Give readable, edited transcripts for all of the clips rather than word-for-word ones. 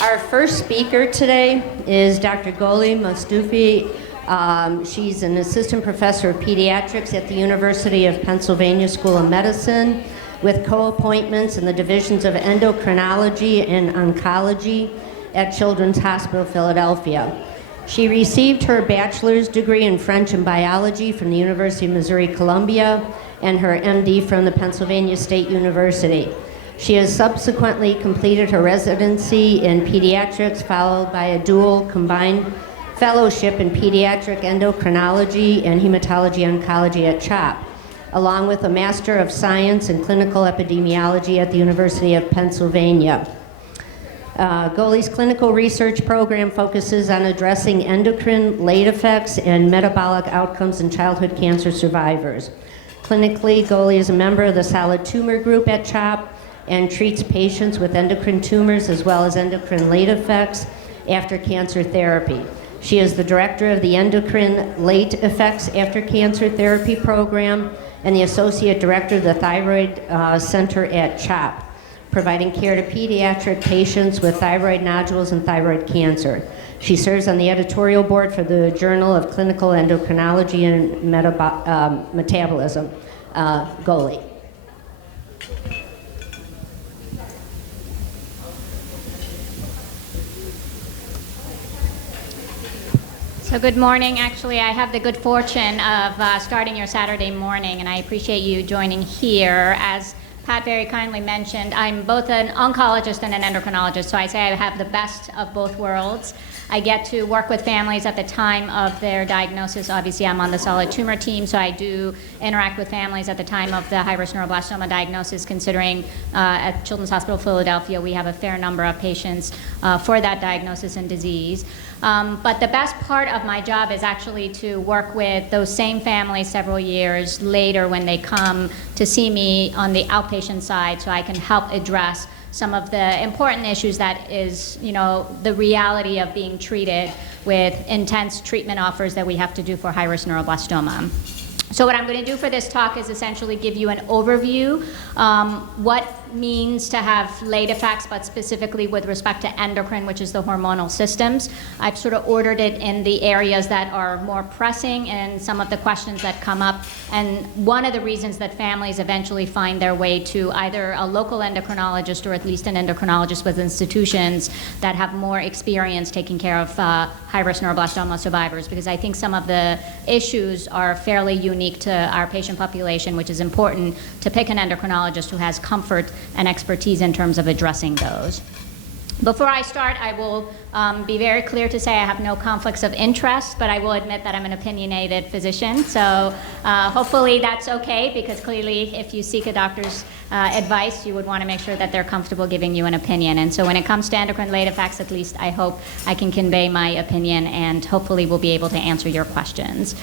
Our first speaker today is Dr. Goli Mostouffi. She's an assistant professor of pediatrics at the University of Pennsylvania School of Medicine with co-appointments in the divisions of endocrinology and oncology at Children's Hospital Philadelphia. She received her bachelor's degree in French and biology from the University of Missouri-Columbia and her MD from the Pennsylvania State University. She has subsequently completed her residency in pediatrics, followed by a dual combined fellowship in pediatric endocrinology and hematology oncology at CHOP, along with a Master of Science in Clinical Epidemiology at the University of Pennsylvania. Goli's clinical research program focuses on addressing endocrine late effects and metabolic outcomes in childhood cancer survivors. Clinically, Goli is a member of the solid tumor group at CHOP and treats patients with endocrine tumors as well as endocrine late effects after cancer therapy. She is the director of the Endocrine Late Effects After Cancer Therapy program and the associate director of the Thyroid Center at CHOP, providing care to pediatric patients with thyroid nodules and thyroid cancer. She serves on the editorial board for the Journal of Clinical Endocrinology and Metabolism. Goli. So good morning. Actually, I have the good fortune of starting your Saturday morning, and I appreciate you joining here. As Pat very kindly mentioned, I'm both an oncologist and an endocrinologist, so I say I have the best of both worlds. I get to work with families at the time of their diagnosis. Obviously, I'm on the solid tumor team, so I do interact with families at the time of the high-risk neuroblastoma diagnosis, considering at Children's Hospital Philadelphia, we have a fair number of patients for that diagnosis and disease. But the best part of my job is actually to work with those same families several years later when they come to see me on the outpatient side, so I can help address some of the important issues that is, the reality of being treated with intense treatment offers that we have to do for high-risk neuroblastoma. So what I'm going to do for this talk is essentially give you an overview, what means to have late effects, but specifically with respect to endocrine, which is the hormonal systems. I've sort of ordered it in the areas that are more pressing and some of the questions that come up. And one of the reasons that families eventually find their way to either a local endocrinologist or at least an endocrinologist with institutions that have more experience taking care of high-risk neuroblastoma survivors, because I think some of the issues are fairly unique to our patient population, which is important to pick an endocrinologist who has comfort and expertise in terms of addressing those. Before I start, I will be very clear to say I have no conflicts of interest, but I will admit that I'm an opinionated physician. So hopefully that's okay, because clearly if you seek a doctor's advice, you would want to make sure that they're comfortable giving you an opinion. And so when it comes to endocrine late effects, at least I hope I can convey my opinion, and hopefully we'll be able to answer your questions.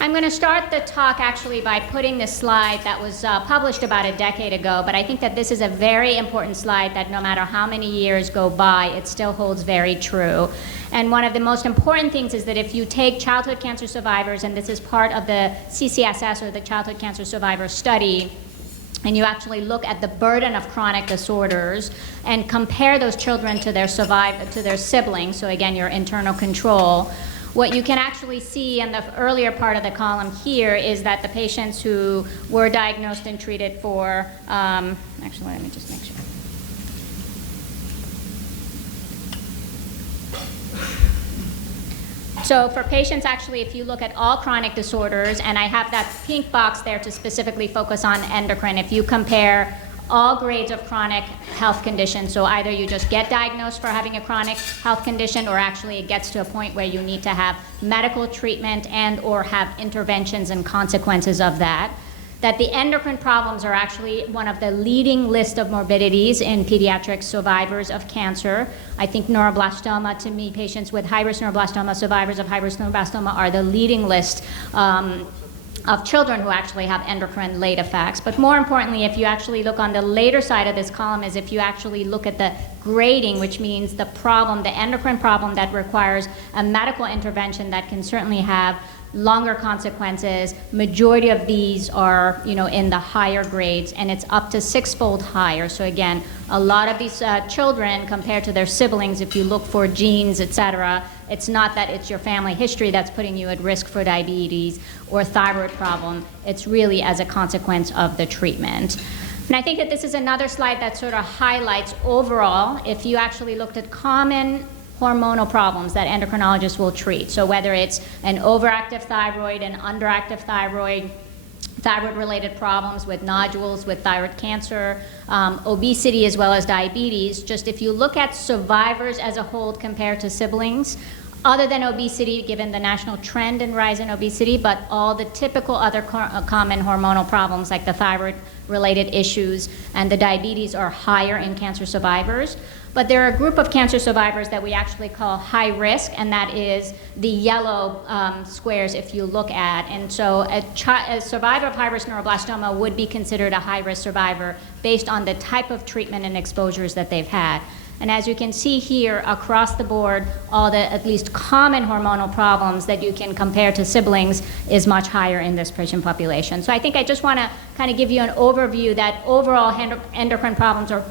I'm going to start the talk actually by putting this slide that was published about a decade ago, but I think that this is a very important slide that no matter how many years go by, it still holds very true. And one of the most important things is that if you take childhood cancer survivors, and this is part of the CCSS, or the Childhood Cancer Survivor Study, and you actually look at the burden of chronic disorders and compare those children to their siblings, so again, your internal control, what you can actually see in the earlier part of the column here is that the patients who were diagnosed and treated for, actually, let me just make sure. So for patients, actually, if you look at all chronic disorders, and I have that pink box there to specifically focus on endocrine, if you compare all grades of chronic health conditions, so either you just get diagnosed for having a chronic health condition, or actually it gets to a point where you need to have medical treatment and or have interventions and consequences of that, that the endocrine problems are actually one of the leading list of morbidities in pediatric survivors of cancer. I think neuroblastoma, to me, patients with high-risk neuroblastoma, survivors of high-risk neuroblastoma are the leading list of children who actually have endocrine late effects. But more importantly, if you actually look on the later side of this column, is if you actually look at the grading, which means the problem, the endocrine problem that requires a medical intervention that can certainly have longer consequences. Majority of these are, in the higher grades, and it's up to 6-fold higher. So again, a lot of these children, compared to their siblings, if you look for genes, etc., it's not that it's your family history that's putting you at risk for diabetes or thyroid problem. It's really as a consequence of the treatment. And I think that this is another slide that sort of highlights overall, if you actually looked at common hormonal problems that endocrinologists will treat. So whether it's an overactive thyroid, an underactive thyroid, thyroid-related problems with nodules, with thyroid cancer, obesity, as well as diabetes, just if you look at survivors as a whole compared to siblings, other than obesity, given the national trend and rise in obesity, but all the typical other common hormonal problems like the thyroid-related issues and the diabetes are higher in cancer survivors. But there are a group of cancer survivors that we actually call high risk, and that is the yellow squares if you look at. And so a survivor of high-risk neuroblastoma would be considered a high-risk survivor based on the type of treatment and exposures that they've had. And as you can see here, across the board, all the at least common hormonal problems that you can compare to siblings is much higher in this patient population. So I think I just want to kind of give you an overview that overall endocrine problems or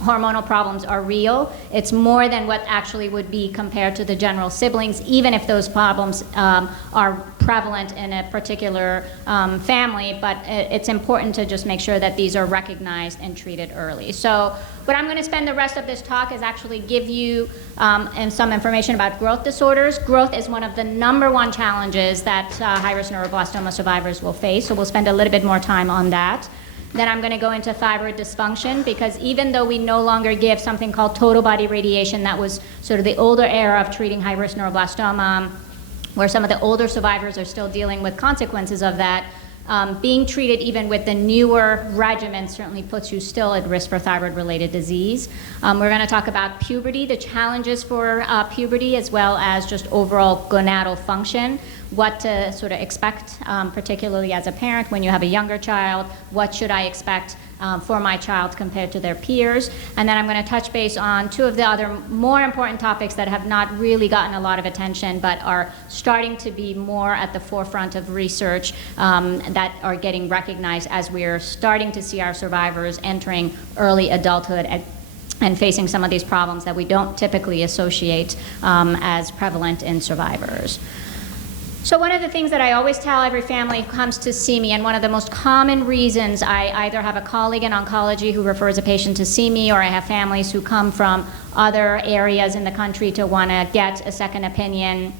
hormonal problems are real. It's more than what actually would be compared to the general siblings, even if those problems are prevalent in a particular family, but it's important to just make sure that these are recognized and treated early. So what I'm going to spend the rest of this talk is actually give you some information about growth disorders. Growth is one of the #1 challenges that high-risk neuroblastoma survivors will face, so we'll spend a little bit more time on that. Then I'm going to go into thyroid dysfunction, because even though we no longer give something called total body radiation, that was sort of the older era of treating high-risk neuroblastoma, where some of the older survivors are still dealing with consequences of that, being treated even with the newer regimen certainly puts you still at risk for thyroid-related disease. We're going to talk about puberty, the challenges for puberty, as well as just overall gonadal function, what to sort of expect, particularly as a parent when you have a younger child. What should I expect for my child compared to their peers? And then I'm going to touch base on 2 of the other more important topics that have not really gotten a lot of attention but are starting to be more at the forefront of research that are getting recognized as we're starting to see our survivors entering early adulthood and facing some of these problems that we don't typically associate as prevalent in survivors. So one of the things that I always tell every family who comes to see me, and one of the most common reasons I either have a colleague in oncology who refers a patient to see me, or I have families who come from other areas in the country to want to get a second opinion,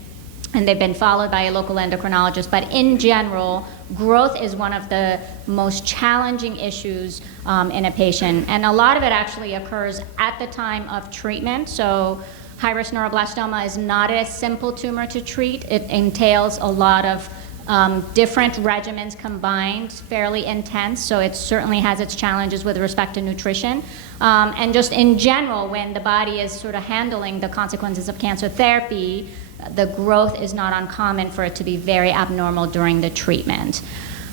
and they've been followed by a local endocrinologist. But in general, growth is one of the most challenging issues in a patient. And a lot of it actually occurs at the time of treatment. So high-risk neuroblastoma is not a simple tumor to treat. It entails a lot of different regimens combined, fairly intense, so it certainly has its challenges with respect to nutrition. And just in general, when the body is sort of handling the consequences of cancer therapy, the growth is not uncommon for it to be very abnormal during the treatment.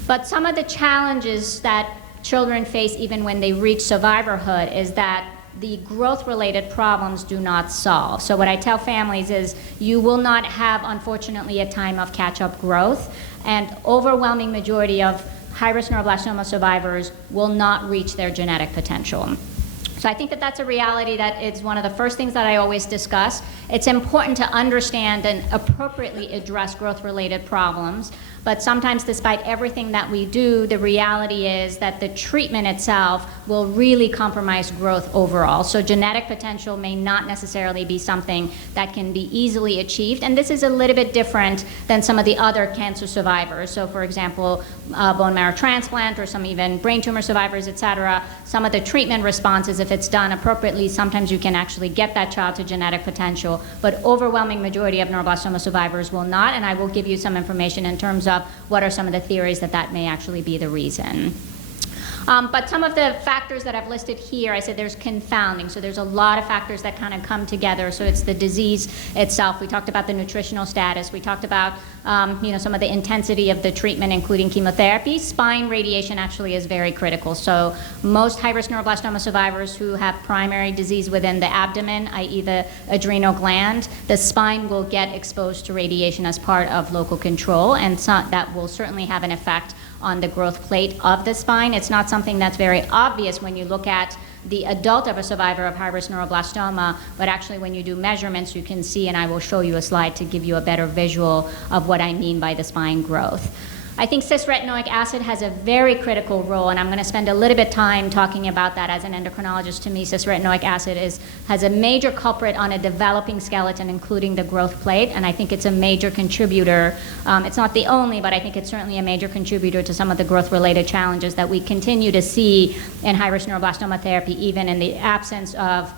But some of the challenges that children face even when they reach survivorhood is that the growth-related problems do not solve. So what I tell families is you will not have, unfortunately, a time of catch-up growth, and overwhelming majority of high-risk neuroblastoma survivors will not reach their genetic potential. So I think that that's a reality that is one of the first things that I always discuss. It's important to understand and appropriately address growth-related problems, but sometimes despite everything that we do, the reality is that the treatment itself will really compromise growth overall. So genetic potential may not necessarily be something that can be easily achieved, and this is a little bit different than some of the other cancer survivors. So for example, bone marrow transplant or some even brain tumor survivors, etc. Some of the treatment responses, if it's done appropriately, sometimes you can actually get that child to genetic potential, but overwhelming majority of neuroblastoma survivors will not, and I will give you some information in terms of what are some of the theories that that may actually be the reason. But some of the factors that I've listed here, I said there's confounding. So there's a lot of factors that kind of come together. So it's the disease itself. We talked about the nutritional status. We talked about some of the intensity of the treatment, including chemotherapy. Spine radiation actually is very critical. So most high-risk neuroblastoma survivors who have primary disease within the abdomen, i.e. the adrenal gland, the spine will get exposed to radiation as part of local control, and so that will certainly have an effect on the growth plate of the spine. It's not something that's very obvious when you look at the adult of a survivor of high-risk neuroblastoma, but actually when you do measurements, you can see, and I will show you a slide to give you a better visual of what I mean by the spine growth. I think cis-retinoic acid has a very critical role, and I'm going to spend a little bit time talking about that. As an endocrinologist, to me, cis-retinoic acid has a major culprit on a developing skeleton, including the growth plate, and I think it's a major contributor. It's not the only, but I think it's certainly a major contributor to some of the growth-related challenges that we continue to see in high-risk neuroblastoma therapy, even in the absence of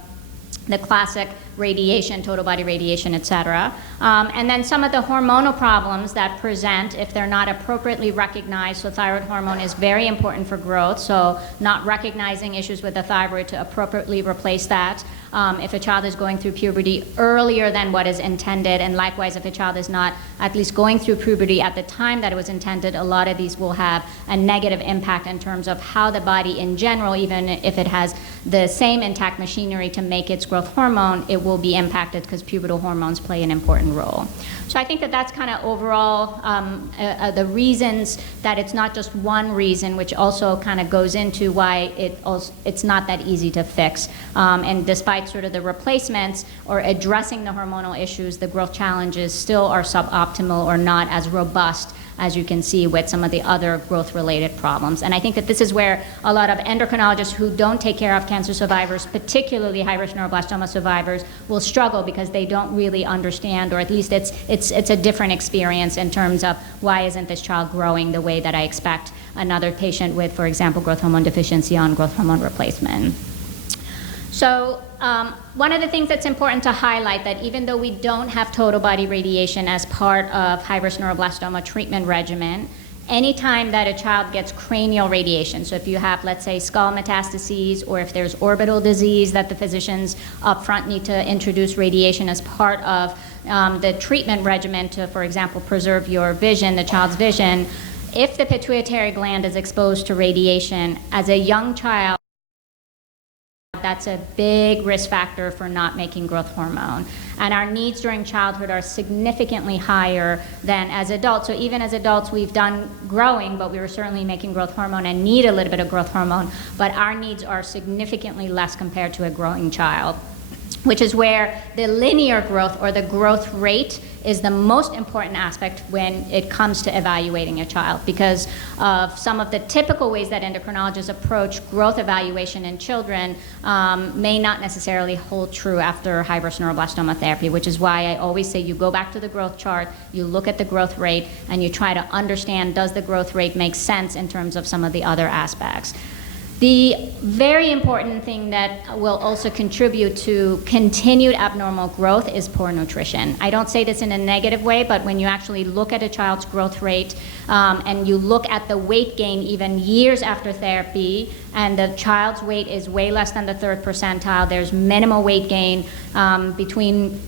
the classic radiation, total body radiation, et cetera. And then some of the hormonal problems that present if they're not appropriately recognized. So thyroid hormone is very important for growth, so not recognizing issues with the thyroid to appropriately replace that. If a child is going through puberty earlier than what is intended, and likewise if a child is not at least going through puberty at the time that it was intended, a lot of these will have a negative impact in terms of how the body in general, even if it has the same intact machinery to make its growth hormone, it will be impacted because pubertal hormones play an important role. So I think that that's kind of overall the reasons that it's not just one reason, which also kind of goes into why it's not that easy to fix. And despite sort of the replacements or addressing the hormonal issues, the growth challenges still are suboptimal or not as robust as you can see with some of the other growth-related problems. And I think that this is where a lot of endocrinologists who don't take care of cancer survivors, particularly high-risk neuroblastoma survivors, will struggle because they don't really understand, or at least it's a different experience in terms of why isn't this child growing the way that I expect another patient with, for example, growth hormone deficiency on growth hormone replacement. So one of the things that's important to highlight that even though we don't have total body radiation as part of high-risk neuroblastoma treatment regimen, anytime that a child gets cranial radiation, so if you have, let's say, skull metastases, or if there's orbital disease that the physicians up front need to introduce radiation as part of the treatment regimen to, for example, preserve your vision, the child's vision, if the pituitary gland is exposed to radiation as a young child, that's a big risk factor for not making growth hormone. And our needs during childhood are significantly higher than as adults. So even as adults, we've done growing, but we were certainly making growth hormone and need a little bit of growth hormone, but our needs are significantly less compared to a growing child, which is where the linear growth or the growth rate is the most important aspect when it comes to evaluating a child, because of some of the typical ways that endocrinologists approach growth evaluation in children may not necessarily hold true after high-risk neuroblastoma therapy, which is why I always say you go back to the growth chart, you look at the growth rate, and you try to understand, does the growth rate make sense in terms of some of the other aspects. The very important thing that will also contribute to continued abnormal growth is poor nutrition. I don't say this in a negative way, but when you actually look at a child's growth rate and you look at the weight gain even years after therapy, and the child's weight is way less than the third percentile, there's minimal weight gain between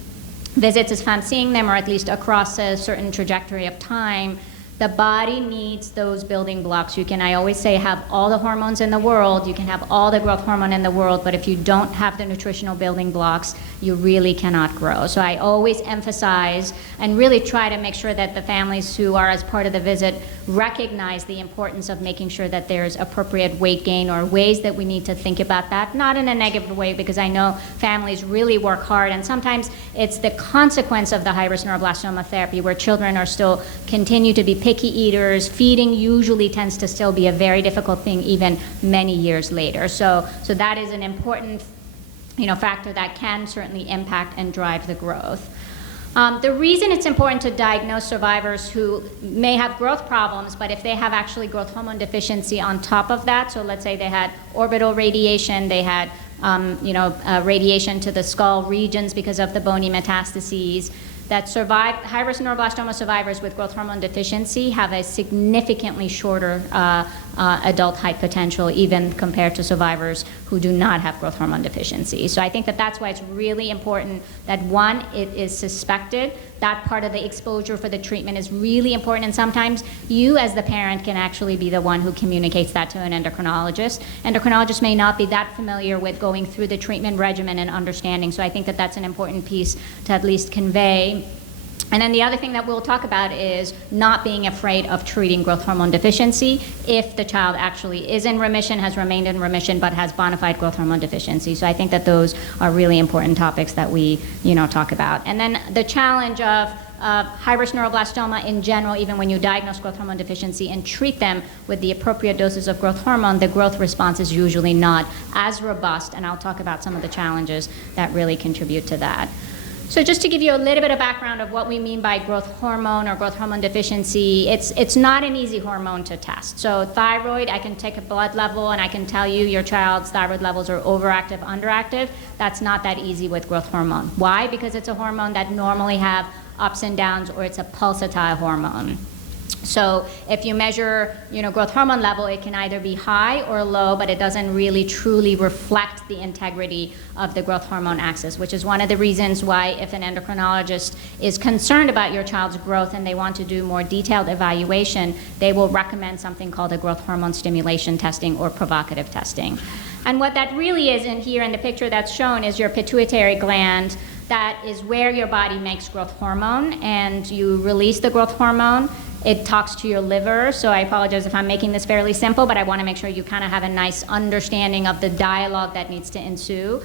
visits if I'm seeing them, or at least across a certain trajectory of time. The body needs those building blocks. You can, I always say, have all the hormones in the world, you can have all the growth hormone in the world, but if you don't have the nutritional building blocks, you really cannot grow. So I always emphasize and really try to make sure that the families who are as part of the visit recognize the importance of making sure that there's appropriate weight gain, or ways that we need to think about that, not in a negative way, because I know families really work hard, and sometimes it's the consequence of the high-risk neuroblastoma therapy where children are still continue to be picky eaters. Feeding usually tends to still be a very difficult thing even many years later. So that is an important factor that can certainly impact and drive the growth. The reason it's important to diagnose survivors who may have growth problems, but if they have actually growth hormone deficiency on top of that, so let's say they had orbital radiation, they had radiation to the skull regions because of the bony metastases, that high-risk neuroblastoma survivors with growth hormone deficiency have a significantly shorter adult height potential, even compared to survivors who do not have growth hormone deficiency. So I think that that's why it's really important that, one, it is suspected. That part of the exposure for the treatment is really important, and sometimes you as the parent can actually be the one who communicates that to an endocrinologist. Endocrinologists may not be that familiar with going through the treatment regimen and understanding, so I think that that's an important piece to at least convey. And then the other thing that we'll talk about is not being afraid of treating growth hormone deficiency if the child actually is in remission, has remained in remission, but has bona fide growth hormone deficiency. So I think that those are really important topics that we, talk about. And then the challenge of high-risk neuroblastoma in general, even when you diagnose growth hormone deficiency and treat them with the appropriate doses of growth hormone, the growth response is usually not as robust, and I'll talk about some of the challenges that really contribute to that. So just to give you a little bit of background of what we mean by growth hormone or growth hormone deficiency, it's not an easy hormone to test. So thyroid, I can take a blood level and I can tell you your child's thyroid levels are overactive, underactive. That's not that easy with growth hormone. Why? Because it's a hormone that normally have ups and downs, or it's a pulsatile hormone. So if you measure, growth hormone level, it can either be high or low, but it doesn't really truly reflect the integrity of the growth hormone axis, which is one of the reasons why if an endocrinologist is concerned about your child's growth and they want to do more detailed evaluation, they will recommend something called a growth hormone stimulation testing or provocative testing. And what that really is in here in the picture that's shown is your pituitary gland. That is where your body makes growth hormone, and you release the growth hormone. It talks to your liver, so I apologize if I'm making this fairly simple, but I want to make sure you kind of have a nice understanding of the dialogue that needs to ensue.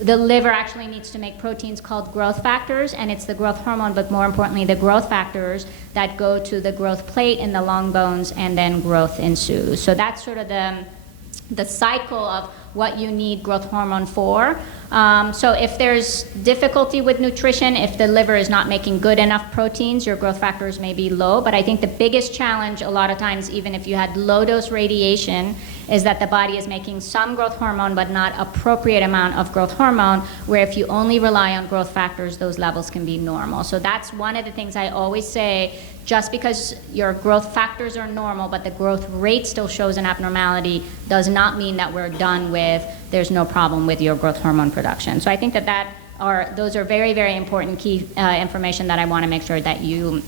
The liver actually needs to make proteins called growth factors, and it's the growth hormone, but more importantly, the growth factors that go to the growth plate in the long bones, and then growth ensues. So that's sort of the cycle of what you need growth hormone for. So if there's difficulty with nutrition, if the liver is not making good enough proteins, your growth factors may be low. But I think the biggest challenge a lot of times, even if you had low dose radiation, is that the body is making some growth hormone but not appropriate amount of growth hormone, where if you only rely on growth factors, those levels can be normal. So that's one of the things I always say. Just because your growth factors are normal but the growth rate still shows an abnormality does not mean that we're done with, there's no problem with your growth hormone production. So I think those are very, very important key information that I want to make sure that you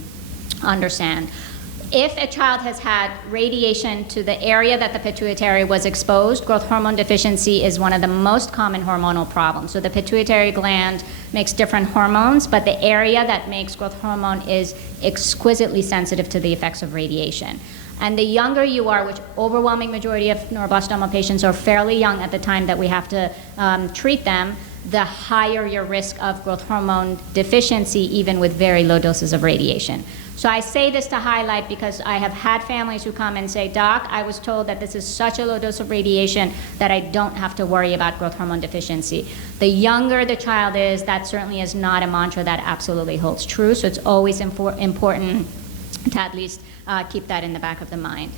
understand. If a child has had radiation to the area that the pituitary was exposed, growth hormone deficiency is one of the most common hormonal problems. So the pituitary gland makes different hormones, but the area that makes growth hormone is exquisitely sensitive to the effects of radiation. And the younger you are, which overwhelming majority of neuroblastoma patients are fairly young at the time that we have to treat them, the higher your risk of growth hormone deficiency, even with very low doses of radiation. So I say this to highlight because I have had families who come and say, Doc, I was told that this is such a low dose of radiation that I don't have to worry about growth hormone deficiency. The younger the child is, that certainly is not a mantra that absolutely holds true. So it's always important to at least keep that in the back of the mind.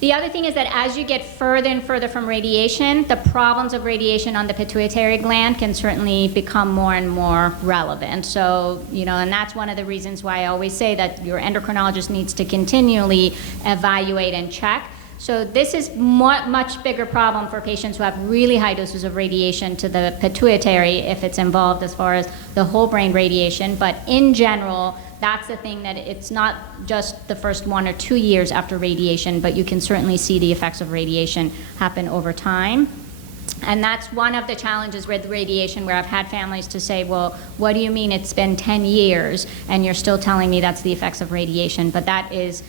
The other thing is that as you get further and further from radiation, the problems of radiation on the pituitary gland can certainly become more and more relevant. So, and that's one of the reasons why I always say that your endocrinologist needs to continually evaluate and check. So this is much bigger problem for patients who have really high doses of radiation to the pituitary if it's involved as far as the whole brain radiation. But in general, that's the thing, that it's not just the first 1 or 2 years after radiation, but you can certainly see the effects of radiation happen over time. And that's one of the challenges with radiation, where I've had families to say, well, what do you mean it's been 10 years and you're still telling me that's the effects of radiation? But that is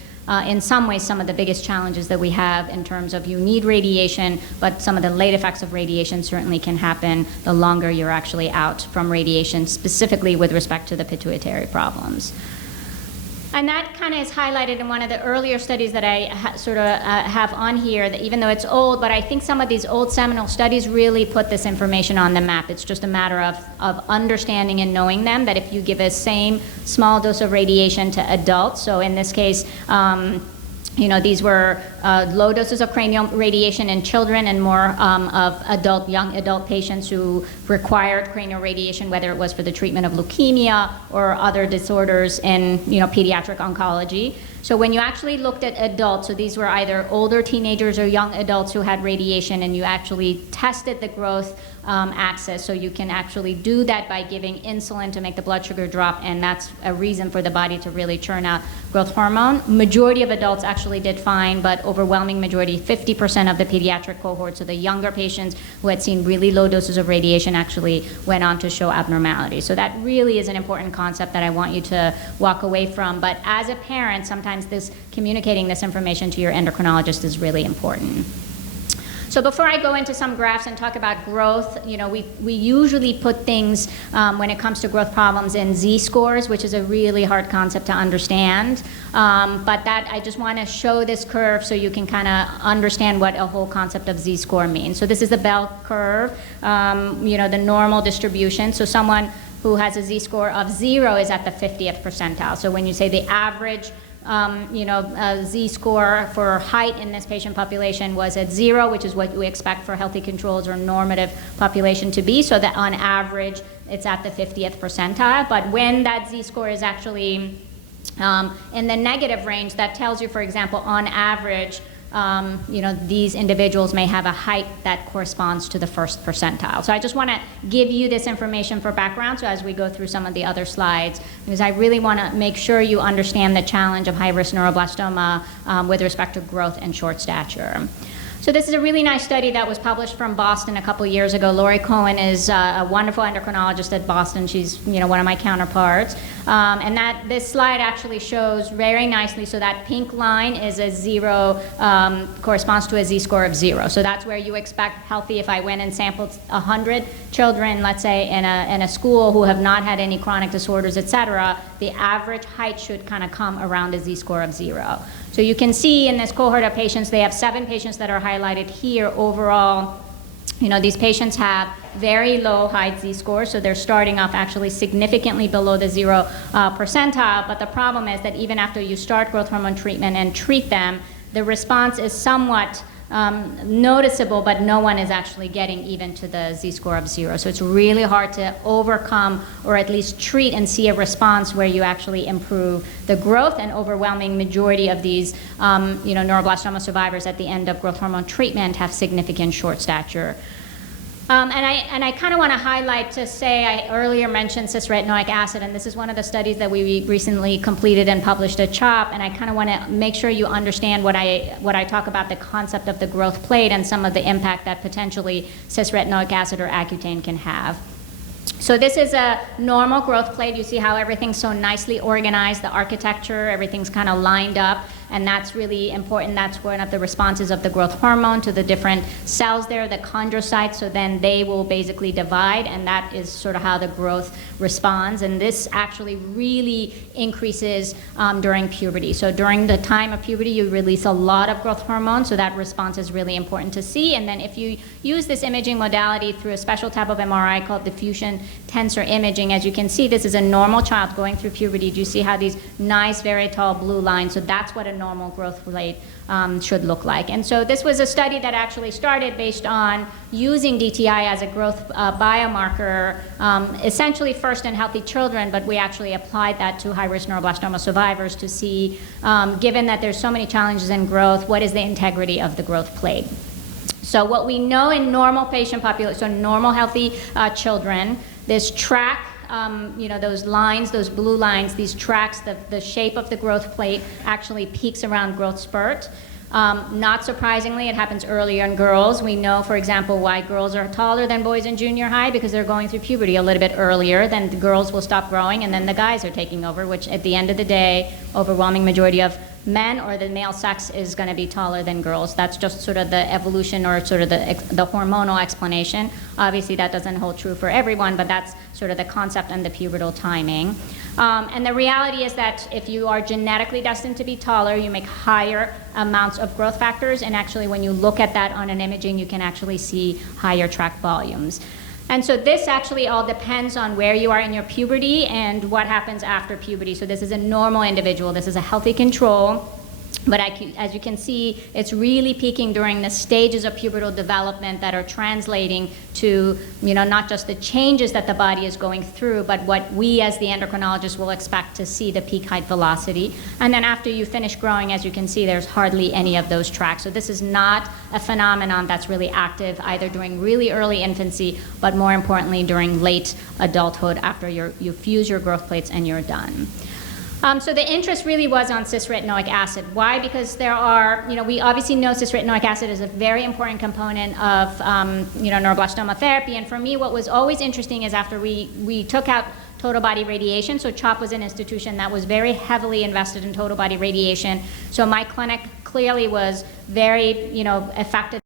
in some ways some of the biggest challenges that we have in terms of you need radiation, but some of the late effects of radiation certainly can happen the longer you're actually out from radiation, specifically with respect to the pituitary problems. And that kind of is highlighted in one of the earlier studies that I have on here, that even though it's old, but I think some of these old seminal studies really put this information on the map. It's just a matter of understanding and knowing them, that if you give a same small dose of radiation to adults, so in this case, these were low doses of cranial radiation in children and more of young adult patients who required cranial radiation, whether it was for the treatment of leukemia or other disorders in pediatric oncology. So when you actually looked at adults, so these were either older teenagers or young adults who had radiation, and you actually tested the growth axis, so you can actually do that by giving insulin to make the blood sugar drop, and that's a reason for the body to really churn out growth hormone. Majority of adults actually did fine, but overwhelming majority, 50% of the pediatric cohort, so the younger patients who had seen really low doses of radiation actually went on to show abnormalities. So that really is an important concept that I want you to walk away from. But as a parent, sometimes communicating this information to your endocrinologist is really important. So before I go into some graphs and talk about growth, we usually put things when it comes to growth problems in Z-scores, which is a really hard concept to understand. But I just want to show this curve so you can kind of understand what a whole concept of Z-score means. So this is the bell curve, the normal distribution. So someone who has a Z-score of 0 is at the 50th percentile. So when you say the average Z-score for height in this patient population was at 0, which is what we expect for healthy controls or normative population to be, so that on average it's at the 50th percentile. But when that Z-score is actually in the negative range, that tells you, for example, on average, these individuals may have a height that corresponds to the first percentile. So I just want to give you this information for background, so as we go through some of the other slides, because I really want to make sure you understand the challenge of high-risk neuroblastoma with respect to growth and short stature. So this is a really nice study that was published from Boston a couple years ago. Lori Cohen is a wonderful endocrinologist at Boston. She's one of my counterparts. And this slide actually shows very nicely, so that pink line is a 0, corresponds to a Z-score of 0. So that's where you expect healthy. If I went and sampled 100 children, let's say in a school who have not had any chronic disorders, et cetera, the average height should kind of come around a Z-score of 0. So you can see in this cohort of patients, they have 7 patients that are highlighted here. Overall, these patients have very low height Z-scores, so they're starting off actually significantly below the 0 percentile. But the problem is that even after you start growth hormone treatment and treat them, the response is somewhat noticeable, but no one is actually getting even to the Z-score of 0. So it's really hard to overcome or at least treat and see a response where you actually improve the growth. And overwhelming majority of these neuroblastoma survivors at the end of growth hormone treatment have significant short stature. And I kind of want to highlight to say, I earlier mentioned cis-retinoic acid, and this is one of the studies that we recently completed and published at CHOP, and I kind of want to make sure you understand what I talk about the concept of the growth plate and some of the impact that potentially cis-retinoic acid or Accutane can have. So this is a normal growth plate. You see how everything's so nicely organized, the architecture, everything's kind of lined up, and that's really important. That's one of the responses of the growth hormone to the different cells there, the chondrocytes, so then they will basically divide, and that is sort of how the growth responds. And this actually really increases during puberty. So during the time of puberty, you release a lot of growth hormone, so that response is really important to see. And then if you use this imaging modality through a special type of MRI called diffusion tensor imaging, as you can see, this is a normal child going through puberty. Do you see how these nice, very tall blue lines? So that's what a normal growth rate should look like. And so this was a study that actually started based on using DTI as a growth biomarker, essentially first in healthy children, but we actually applied that to high-risk neuroblastoma survivors to see, given that there's so many challenges in growth, what is the integrity of the growth plate? So what we know in normal patient population, so normal healthy children, this track, those lines, those blue lines, these tracks, the shape of the growth plate actually peaks around growth spurt. Not surprisingly, it happens earlier in girls. We know, for example, why girls are taller than boys in junior high, because they're going through puberty a little bit earlier. Then the girls will stop growing, and then the guys are taking over, which at the end of the day, overwhelming majority of men or the male sex is going to be taller than girls. That's just sort of the evolution or sort of the hormonal explanation. Obviously, that doesn't hold true for everyone, but that's sort of the concept and the pubertal timing. And the reality is that if you are genetically destined to be taller, you make higher amounts of growth factors, and actually when you look at that on an imaging, you can actually see higher tract volumes. And so this actually all depends on where you are in your puberty and what happens after puberty. So this is a normal individual. This is a healthy control. But as you can see, it's really peaking during the stages of pubertal development that are translating to, not just the changes that the body is going through, but what we as the endocrinologist will expect to see, the peak height velocity. And then after you finish growing, as you can see, there's hardly any of those tracks. So this is not a phenomenon that's really active either during really early infancy, but more importantly during late adulthood after you fuse your growth plates and you're done. So the interest really was on cis-retinoic acid. Why? Because there are, we obviously know cis-retinoic acid is a very important component of, neuroblastoma therapy. And for me, what was always interesting is after we took out total body radiation, so CHOP was an institution that was very heavily invested in total body radiation. So my clinic clearly was very, affected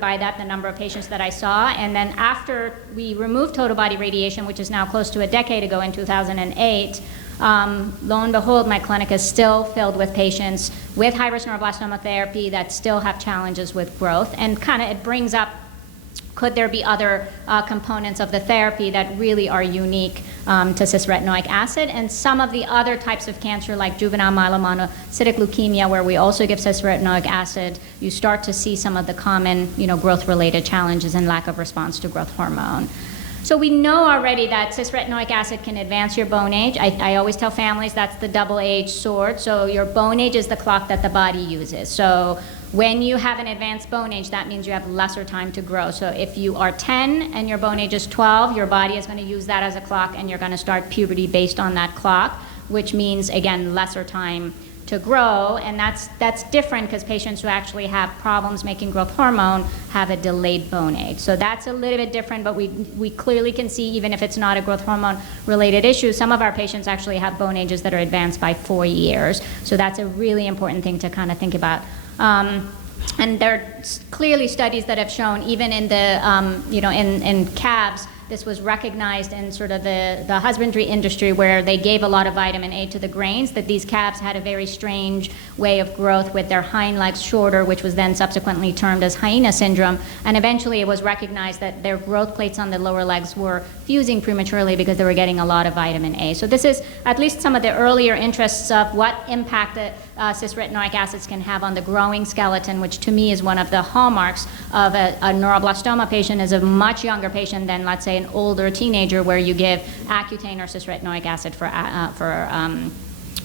by that, the number of patients that I saw. And then after we removed total body radiation, which is now close to a decade ago in 2008, lo and behold, my clinic is still filled with patients with high-risk neuroblastoma therapy that still have challenges with growth. And kind of it brings up, could there be other components of the therapy that really are unique to cis-retinoic acid? And some of the other types of cancer, like juvenile myelomonocytic leukemia, where we also give cis-retinoic acid, you start to see some of the common, growth-related challenges and lack of response to growth hormone. So we know already that cis-retinoic acid can advance your bone age. I always tell families that's the double-edged sword. So your bone age is the clock that the body uses. So when you have an advanced bone age, that means you have lesser time to grow. So if you are 10 and your bone age is 12, your body is going to use that as a clock, and you're going to start puberty based on that clock, which means, again, lesser time to grow. And that's different because patients who actually have problems making growth hormone have a delayed bone age. So that's a little bit different, but we clearly can see, even if it's not a growth hormone related issue, some of our patients actually have bone ages that are advanced by 4 years. So that's a really important thing to kind of think about. And there are clearly studies that have shown, even in the, in calves, this was recognized in sort of the husbandry industry, where they gave a lot of vitamin A to the grains, that these calves had a very strange way of growth with their hind legs shorter, which was then subsequently termed as hyena syndrome. And eventually it was recognized that their growth plates on the lower legs were fusing prematurely because they were getting a lot of vitamin A. So this is at least some of the earlier interests of what impact the cis-retinoic acids can have on the growing skeleton, which to me is one of the hallmarks of a neuroblastoma patient, is a much younger patient than, let's say, an older teenager, where you give Accutane or cis-retinoic acid for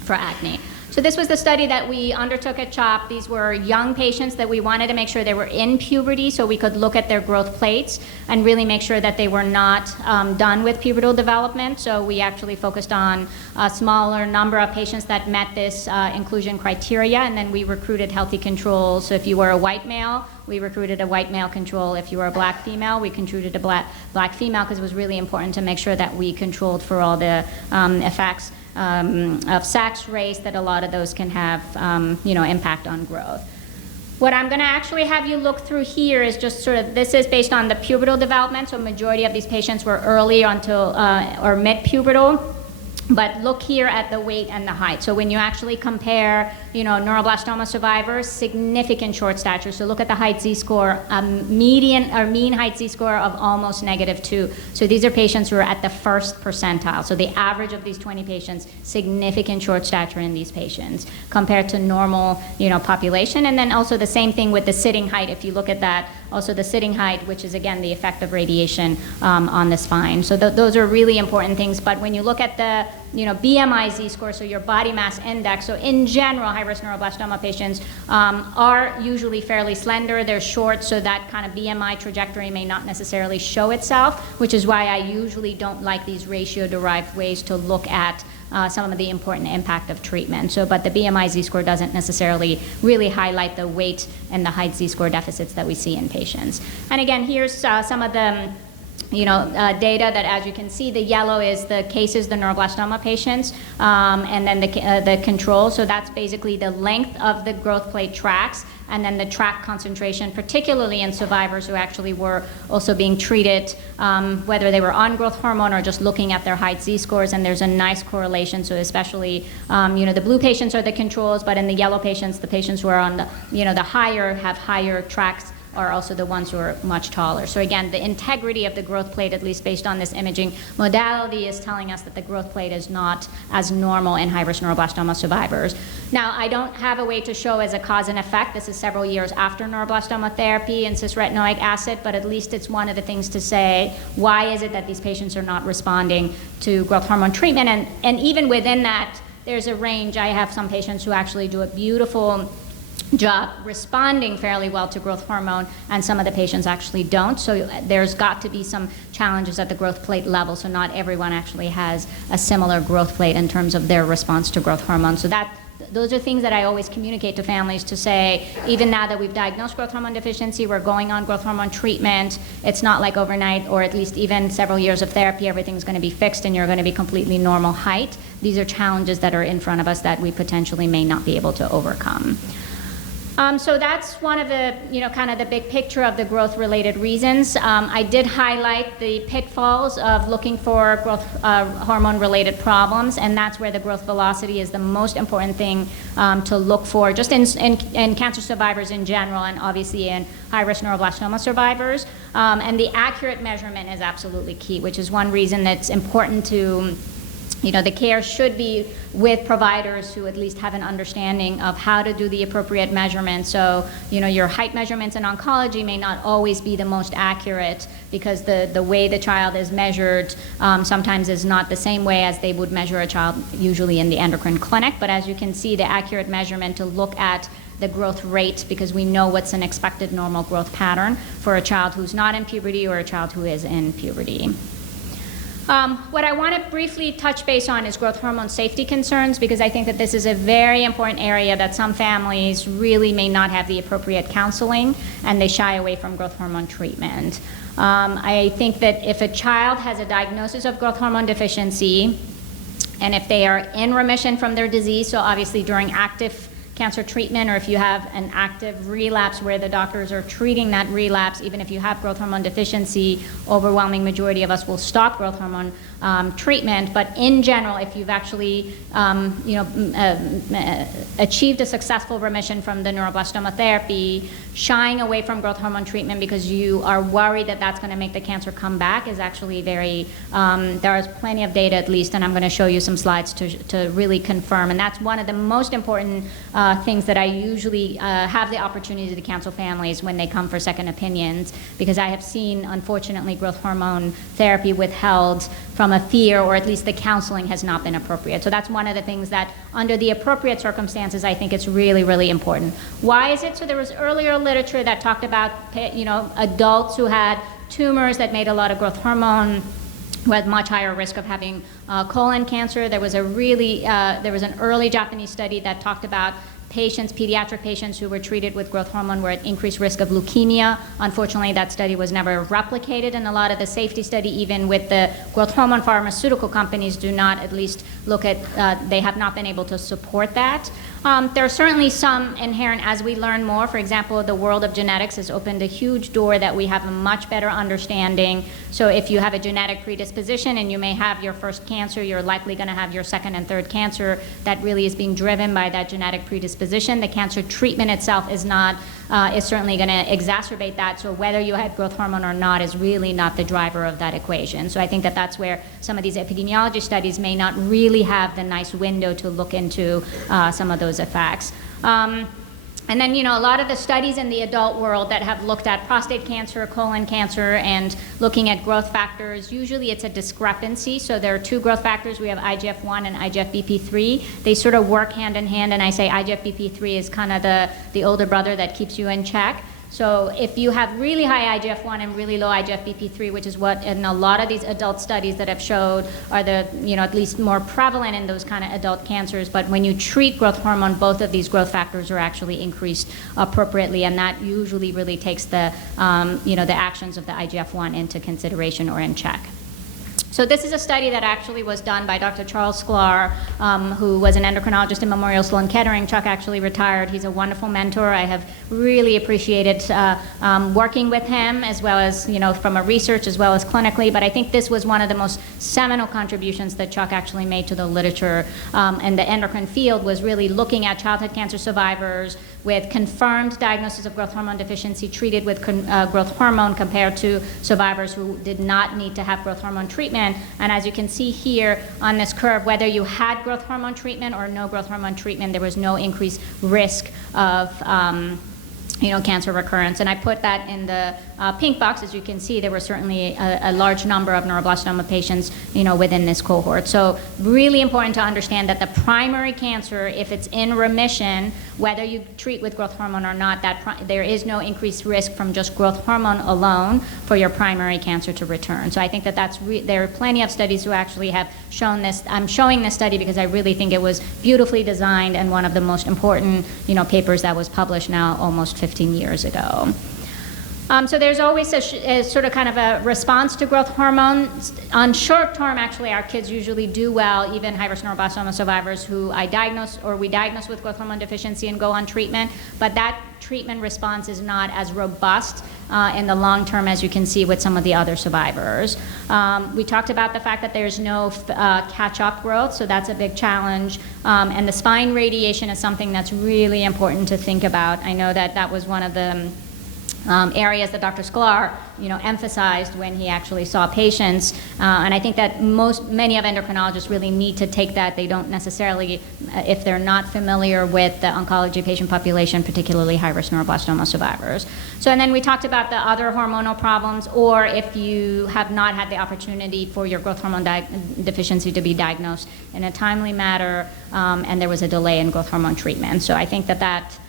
acne. So this was the study that we undertook at CHOP. These were young patients that we wanted to make sure they were in puberty, so we could look at their growth plates and really make sure that they were not done with pubertal development. So we actually focused on a smaller number of patients that met this inclusion criteria, and then we recruited healthy controls. So if you were a white male, we recruited a white male control. If you were a black female, we recruited a black female, because it was really important to make sure that we controlled for all the effects of sex, race, that a lot of those can have, impact on growth. What I'm going to actually have you look through here is just sort of, this is based on the pubertal development, so majority of these patients were early until or mid-pubertal. But look here at the weight and the height. So when you actually compare, neuroblastoma survivors, significant short stature. So look at the height Z-score, median or mean height Z-score of almost -2. So these are patients who are at the first percentile. So the average of these 20 patients, significant short stature in these patients compared to normal, population. And then also the same thing with the sitting height. If you look at that, also the sitting height, which is again the effect of radiation on the spine. So those are really important things. But when you look at the BMI Z-score, so your body mass index, so in general, high-risk neuroblastoma patients are usually fairly slender. They're short, so that kind of BMI trajectory may not necessarily show itself, which is why I usually don't like these ratio-derived ways to look at some of the important impact of treatment. So, but the BMI Z-score doesn't necessarily really highlight the weight and the height Z-score deficits that we see in patients. And again, here's some of the data that, as you can see, the yellow is the cases, the neuroblastoma patients, and then the control. So that's basically the length of the growth plate tracks, and then the track concentration, particularly in survivors who actually were also being treated, whether they were on growth hormone or just looking at their height Z-scores, and there's a nice correlation. So especially, the blue patients are the controls, but in the yellow patients, the patients who are on the, the higher have higher tracks are also the ones who are much taller. So again, the integrity of the growth plate, at least based on this imaging modality, is telling us that the growth plate is not as normal in high-risk neuroblastoma survivors. Now, I don't have a way to show as a cause and effect. This is several years after neuroblastoma therapy and cisretinoic acid, but at least it's one of the things to say, why is it that these patients are not responding to growth hormone treatment? And even within that, there's a range. I have some patients who actually do a beautiful job responding fairly well to growth hormone, and some of the patients actually don't. So there's got to be some challenges at the growth plate level, so not everyone actually has a similar growth plate in terms of their response to growth hormone. So those are things that I always communicate to families to say, even now that we've diagnosed growth hormone deficiency, we're going on growth hormone treatment, it's not like overnight or at least even several years of therapy, everything's going to be fixed and you're going to be completely normal height. These are challenges that are in front of us that we potentially may not be able to overcome. So that's one of the, kind of the big picture of the growth-related reasons. I did highlight the pitfalls of looking for growth hormone-related problems, and that's where the growth velocity is the most important thing to look for, just in cancer survivors in general, and obviously in high-risk neuroblastoma survivors. And the accurate measurement is absolutely key, which is one reason that's important to the care should be with providers who at least have an understanding of how to do the appropriate measurements. So, your height measurements in oncology may not always be the most accurate because the way the child is measured sometimes is not the same way as they would measure a child usually in the endocrine clinic. But as you can see, the accurate measurement to look at the growth rate, because we know what's an expected normal growth pattern for a child who's not in puberty or a child who is in puberty. What I want to briefly touch base on is growth hormone safety concerns, because I think that this is a very important area that some families really may not have the appropriate counseling and they shy away from growth hormone treatment. I think that if a child has a diagnosis of growth hormone deficiency and if they are in remission from their disease, so obviously during active cancer treatment, or if you have an active relapse where the doctors are treating that relapse, even if you have growth hormone deficiency, overwhelming majority of us will stop growth hormone treatment. But in general, if you've actually achieved a successful remission from the neuroblastoma therapy, shying away from growth hormone treatment because you are worried that that's going to make the cancer come back is actually very, there is plenty of data at least, and I'm going to show you some slides to really confirm. And that's one of the most important things that I usually have the opportunity to counsel families when they come for second opinions, because I have seen, unfortunately, growth hormone therapy withheld from a fear, or at least the counseling has not been appropriate. So that's one of the things that, under the appropriate circumstances, I think it's really, really important. Why is it? So there was earlier literature that talked about, adults who had tumors that made a lot of growth hormone who had much higher risk of having colon cancer. There was an early Japanese study that talked about pediatric patients who were treated with growth hormone were at increased risk of leukemia. Unfortunately, that study was never replicated, and a lot of the safety study, even with the growth hormone pharmaceutical companies, do not at least look at, they have not been able to support that. There are certainly some inherent, as we learn more, for example, the world of genetics has opened a huge door that we have a much better understanding. So if you have a genetic predisposition and you may have your first cancer, you're likely going to have your second and third cancer. That really is being driven by that genetic predisposition. The cancer treatment itself is not, is certainly going to exacerbate that. So whether you had growth hormone or not is really not the driver of that equation. So I think that that's where some of these epidemiology studies may not really have the nice window to look into some of those effects. And then, a lot of the studies in the adult world that have looked at prostate cancer, colon cancer, and looking at growth factors, usually it's a discrepancy. So there are two growth factors. We have IGF-1 and IGF-BP3. They sort of work hand in hand, and I say IGF-BP3 is kind of the older brother that keeps you in check. So if you have really high IGF-1 and really low IGF-BP3, which is what in a lot of these adult studies that have showed are the, at least more prevalent in those kind of adult cancers, but when you treat growth hormone, both of these growth factors are actually increased appropriately, and that usually really takes the, the actions of the IGF-1 into consideration or in check. So this is a study that actually was done by Dr. Charles Sklar, who was an endocrinologist in Memorial Sloan Kettering. Chuck actually retired. He's a wonderful mentor. I have really appreciated working with him, as well as, from a research as well as clinically. But I think this was one of the most seminal contributions that Chuck actually made to the literature and the endocrine field, was really looking at childhood cancer survivors, with confirmed diagnosis of growth hormone deficiency treated with growth hormone compared to survivors who did not need to have growth hormone treatment. And as you can see here on this curve, whether you had growth hormone treatment or no growth hormone treatment, there was no increased risk of cancer recurrence. And I put that in the pink box. As you can see, there were certainly a large number of neuroblastoma patients, within this cohort. So really important to understand that the primary cancer, if it's in remission, whether you treat with growth hormone or not, there is no increased risk from just growth hormone alone for your primary cancer to return. So I think that there are plenty of studies who actually have shown this. I'm showing this study because I really think it was beautifully designed and one of the most important, papers that was published now almost 15 years ago. So there's always a sort of kind of a response to growth hormone. On short term, actually, our kids usually do well, even high-risk neuroblastoma survivors who we diagnose with growth hormone deficiency and go on treatment. But that treatment response is not as robust in the long term as you can see with some of the other survivors. We talked about the fact that there's no catch-up growth, so that's a big challenge. And the spine radiation is something that's really important to think about. I know that was one of the areas that Dr. Sklar, emphasized when he actually saw patients, and I think that many of endocrinologists really need to take that. They don't necessarily, if they're not familiar with the oncology patient population, particularly high-risk neuroblastoma survivors. So, and then we talked about the other hormonal problems, or if you have not had the opportunity for your growth hormone deficiency to be diagnosed in a timely manner, and there was a delay in growth hormone treatment. So I think that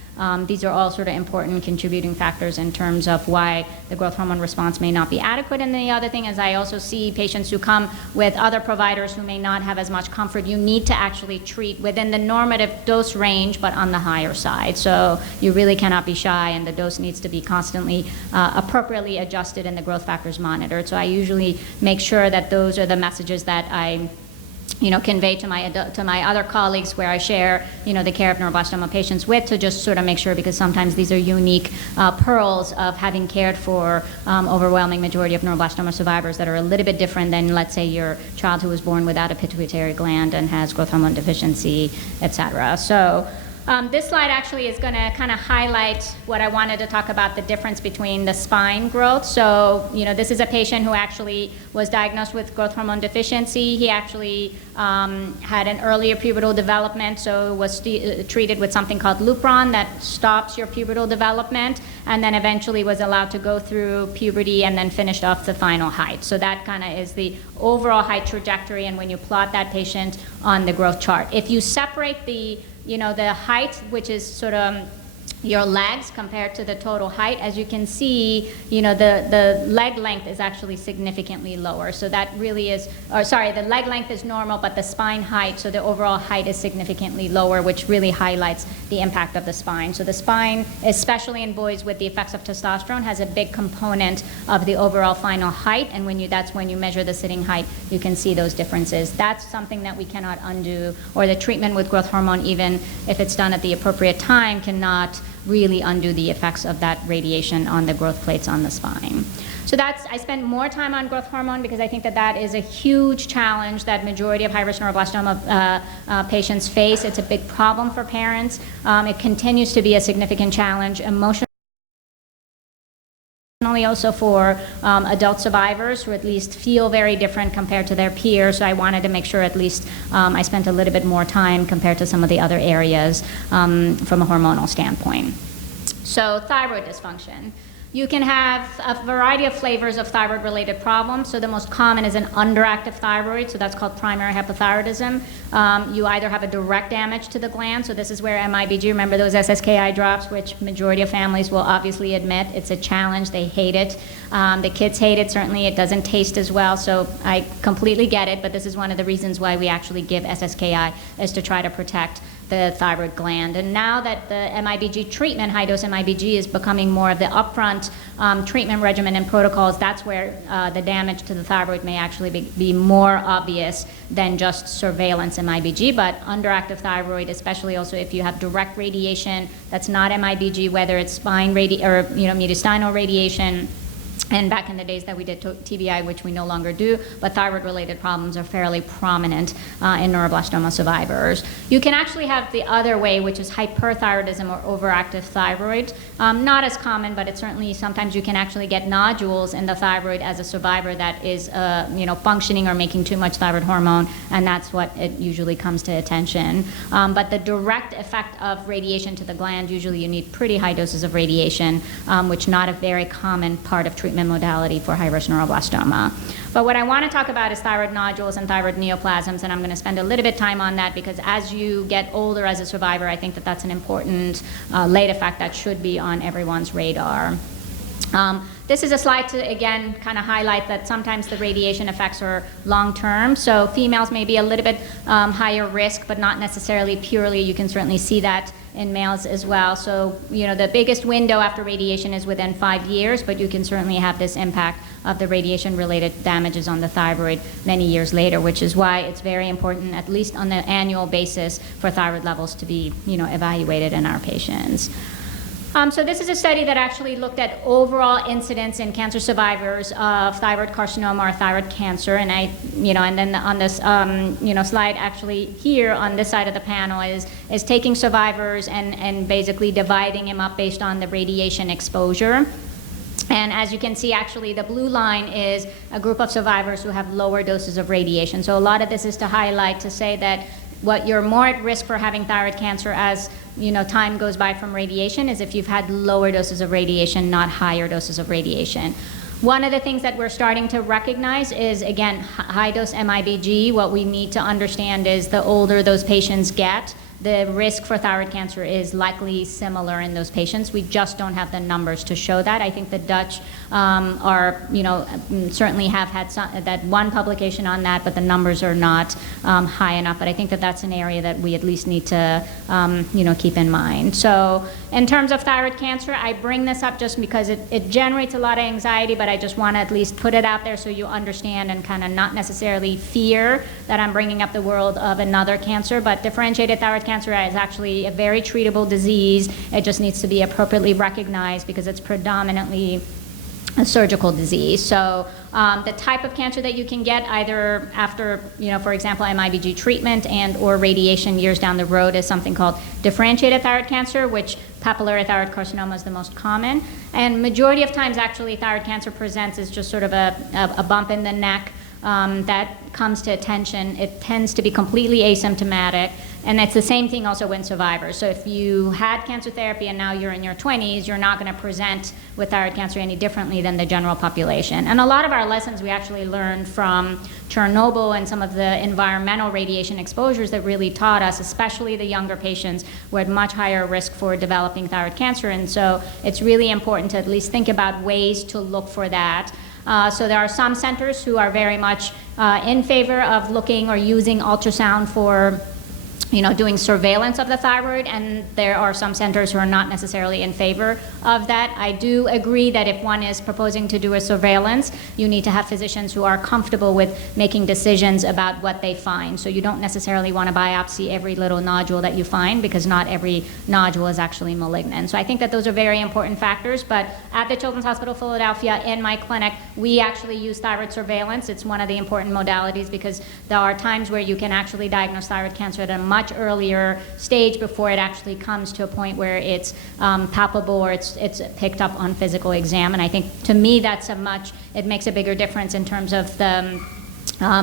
these are all sort of important contributing factors in terms of why the growth hormone response may not be adequate. And the other thing is I also see patients who come with other providers who may not have as much comfort. You need to actually treat within the normative dose range, but on the higher side. So you really cannot be shy, and the dose needs to be constantly appropriately adjusted and the growth factors monitored. So I usually make sure that those are the messages that I convey to my other colleagues where I share, the care of neuroblastoma patients with, to just sort of make sure, because sometimes these are unique pearls of having cared for overwhelming majority of neuroblastoma survivors that are a little bit different than, let's say, your child who was born without a pituitary gland and has growth hormone deficiency, et cetera. So this slide actually is going to kind of highlight what I wanted to talk about, the difference between the spine growth. So, this is a patient who actually was diagnosed with growth hormone deficiency. He actually had an earlier pubertal development, so was treated with something called Lupron that stops your pubertal development, and then eventually was allowed to go through puberty and then finished off the final height. So that kind of is the overall height trajectory, and when you plot that patient on the growth chart. If you separate the height, which is sort of your legs compared to the total height, as you can see, the leg length is actually significantly lower. So that really is, the leg length is normal, but the spine height, so the overall height is significantly lower, which really highlights the impact of the spine. So the spine, especially in boys with the effects of testosterone, has a big component of the overall final height, and that's when you measure the sitting height, you can see those differences. That's something that we cannot undo, or the treatment with growth hormone, even if it's done at the appropriate time, cannot really undo the effects of that radiation on the growth plates on the spine. So I spend more time on growth hormone because I think that is a huge challenge that majority of high-risk neuroblastoma patients face. It's a big problem for parents. It continues to be a significant challenge emotionally, also for adult survivors who at least feel very different compared to their peers. So I wanted to make sure at least I spent a little bit more time compared to some of the other areas from a hormonal standpoint. So thyroid dysfunction. You can have a variety of flavors of thyroid-related problems. So the most common is an underactive thyroid, so that's called primary hypothyroidism. You either have a direct damage to the gland, so this is where MIBG, remember those SSKI drops, which majority of families will obviously admit it's a challenge, they hate it. The kids hate it, certainly it doesn't taste as well, so I completely get it, but this is one of the reasons why we actually give SSKI, is to try to protect the thyroid gland. And now that the MIBG treatment, high-dose MIBG, is becoming more of the upfront treatment regimen and protocols, that's where the damage to the thyroid may actually be more obvious than just surveillance MIBG. But underactive thyroid, especially also if you have direct radiation that's not MIBG, whether it's spine or mediastinal radiation, and back in the days that we did TBI, which we no longer do, but thyroid-related problems are fairly prominent in neuroblastoma survivors. You can actually have the other way, which is hyperthyroidism or overactive thyroid. Not as common, but it's certainly sometimes you can actually get nodules in the thyroid as a survivor that is functioning or making too much thyroid hormone, and that's what it usually comes to attention. But the direct effect of radiation to the gland, usually you need pretty high doses of radiation, which not a very common part of treatment modality for high-risk neuroblastoma. But what I want to talk about is thyroid nodules and thyroid neoplasms, and I'm going to spend a little bit of time on that because as you get older as a survivor, I think that that's an important late effect that should be on everyone's radar. This is a slide to, again, kind of highlight that sometimes the radiation effects are long-term. So females may be a little bit higher risk, but not necessarily purely. You can certainly see that in males as well. So, the biggest window after radiation is within 5 years, but you can certainly have this impact of the radiation-related damages on the thyroid many years later, which is why it's very important, at least on an annual basis, for thyroid levels to be, evaluated in our patients. So this is a study that actually looked at overall incidence in cancer survivors of thyroid carcinoma or thyroid cancer, and and then on this, slide actually here on this side of the panel is taking survivors and basically dividing them up based on the radiation exposure. And as you can see, actually, the blue line is a group of survivors who have lower doses of radiation. So a lot of this is to highlight, to say that what you're more at risk for having thyroid cancer as time goes by from radiation is if you've had lower doses of radiation, not higher doses of radiation. One of the things that we're starting to recognize is, again, high dose MIBG. What we need to understand is the older those patients get, the risk for thyroid cancer is likely similar in those patients. We just don't have the numbers to show that. I think the Dutch certainly have had that one publication on that, but the numbers are not high enough. But I think that that's an area that we at least need to keep in mind. So in terms of thyroid cancer, I bring this up just because it generates a lot of anxiety, but I just want to at least put it out there so you understand and kind of not necessarily fear that I'm bringing up the world of another cancer. But differentiated thyroid cancer is actually a very treatable disease. It just needs to be appropriately recognized because it's predominantly a surgical disease. So the type of cancer that you can get either after, for example, MIBG treatment and or radiation years down the road is something called differentiated thyroid cancer, which papillary thyroid carcinoma is the most common. And majority of times, actually, thyroid cancer presents as just sort of a bump in the neck that comes to attention. It tends to be completely asymptomatic. And it's the same thing also in survivors. So if you had cancer therapy and now you're in your 20s, you're not going to present with thyroid cancer any differently than the general population. And a lot of our lessons we actually learned from Chernobyl and some of the environmental radiation exposures that really taught us, especially the younger patients, were at much higher risk for developing thyroid cancer. And so it's really important to at least think about ways to look for that. So there are some centers who are very much in favor of looking or using ultrasound for doing surveillance of the thyroid, and there are some centers who are not necessarily in favor of that. I do agree that if one is proposing to do a surveillance, you need to have physicians who are comfortable with making decisions about what they find. So you don't necessarily want to biopsy every little nodule that you find because not every nodule is actually malignant. So I think that those are very important factors, but at the Children's Hospital of Philadelphia, in my clinic, we actually use thyroid surveillance. It's one of the important modalities because there are times where you can actually diagnose thyroid cancer at a much earlier stage before it actually comes to a point where it's palpable or it's picked up on physical exam. And I think to me it makes a bigger difference in terms of the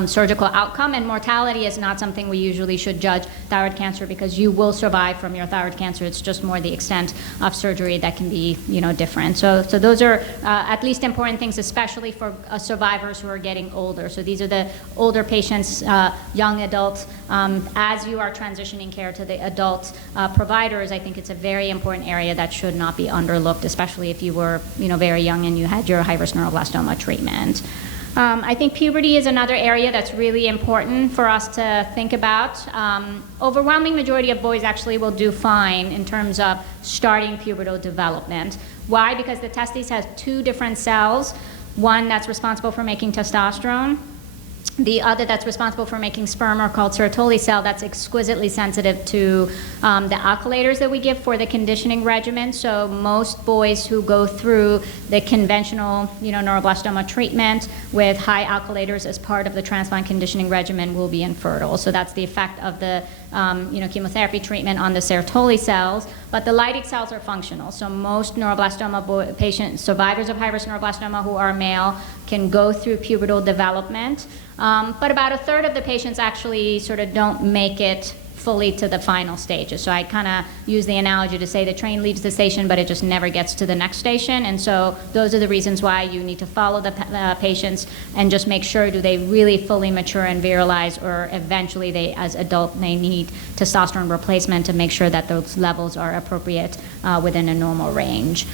surgical outcome, and mortality is not something we usually should judge thyroid cancer because you will survive from your thyroid cancer. It's just more the extent of surgery that can be different. So those are at least important things, especially for survivors who are getting older. So these are the older patients, young adults. As you are transitioning care to the adult providers, I think it's a very important area that should not be underlooked, especially if you were very young and you had your high-risk neuroblastoma treatment. I think puberty is another area that's really important for us to think about. Overwhelming majority of boys actually will do fine in terms of starting pubertal development. Why? Because the testes has two different cells, one that's responsible for making testosterone The other that's responsible for making sperm are called Sertoli cell. That's exquisitely sensitive to the alkylators that we give for the conditioning regimen. So most boys who go through the conventional, neuroblastoma treatment with high alkylators as part of the transplant conditioning regimen will be infertile. So that's the effect of the chemotherapy treatment on the Sertoli cells. But the Leydig cells are functional. So most neuroblastoma patients, survivors of high-risk neuroblastoma who are male, can go through pubertal development. But about a third of the patients actually sort of don't make it fully to the final stages. So I kind of use the analogy to say the train leaves the station, but it just never gets to the next station. And so those are the reasons why you need to follow the patients and just make sure, do they really fully mature and virilize, or eventually they, as adult, they need testosterone replacement to make sure that those levels are appropriate within a normal range.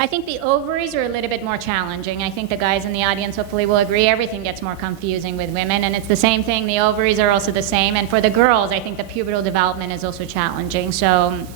I think the ovaries are a little bit more challenging. I think the guys in the audience hopefully will agree everything gets more confusing with women, and it's the same thing. The ovaries are also the same. And for the girls, I think the pubertal development is also challenging. So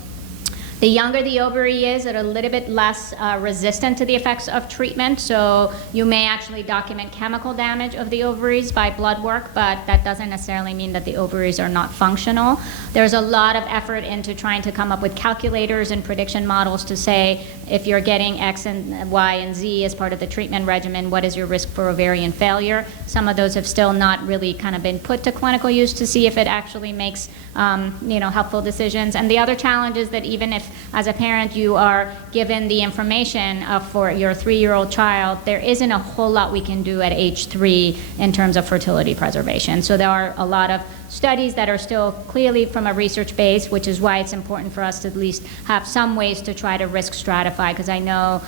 the younger the ovary is, they're a little bit less resistant to the effects of treatment. So you may actually document chemical damage of the ovaries by blood work, but that doesn't necessarily mean that the ovaries are not functional. There's a lot of effort into trying to come up with calculators and prediction models to say, if you're getting X and Y and Z as part of the treatment regimen, what is your risk for ovarian failure? Some of those have still not really kind of been put to clinical use to see if it actually makes helpful decisions. And the other challenge is that even if, as a parent, you are given the information for your 3-year-old child, there isn't a whole lot we can do at age 3 in terms of fertility preservation. So there are a lot of studies that are still clearly from a research base, which is why it's important for us to at least have some ways to try to risk stratify, because I know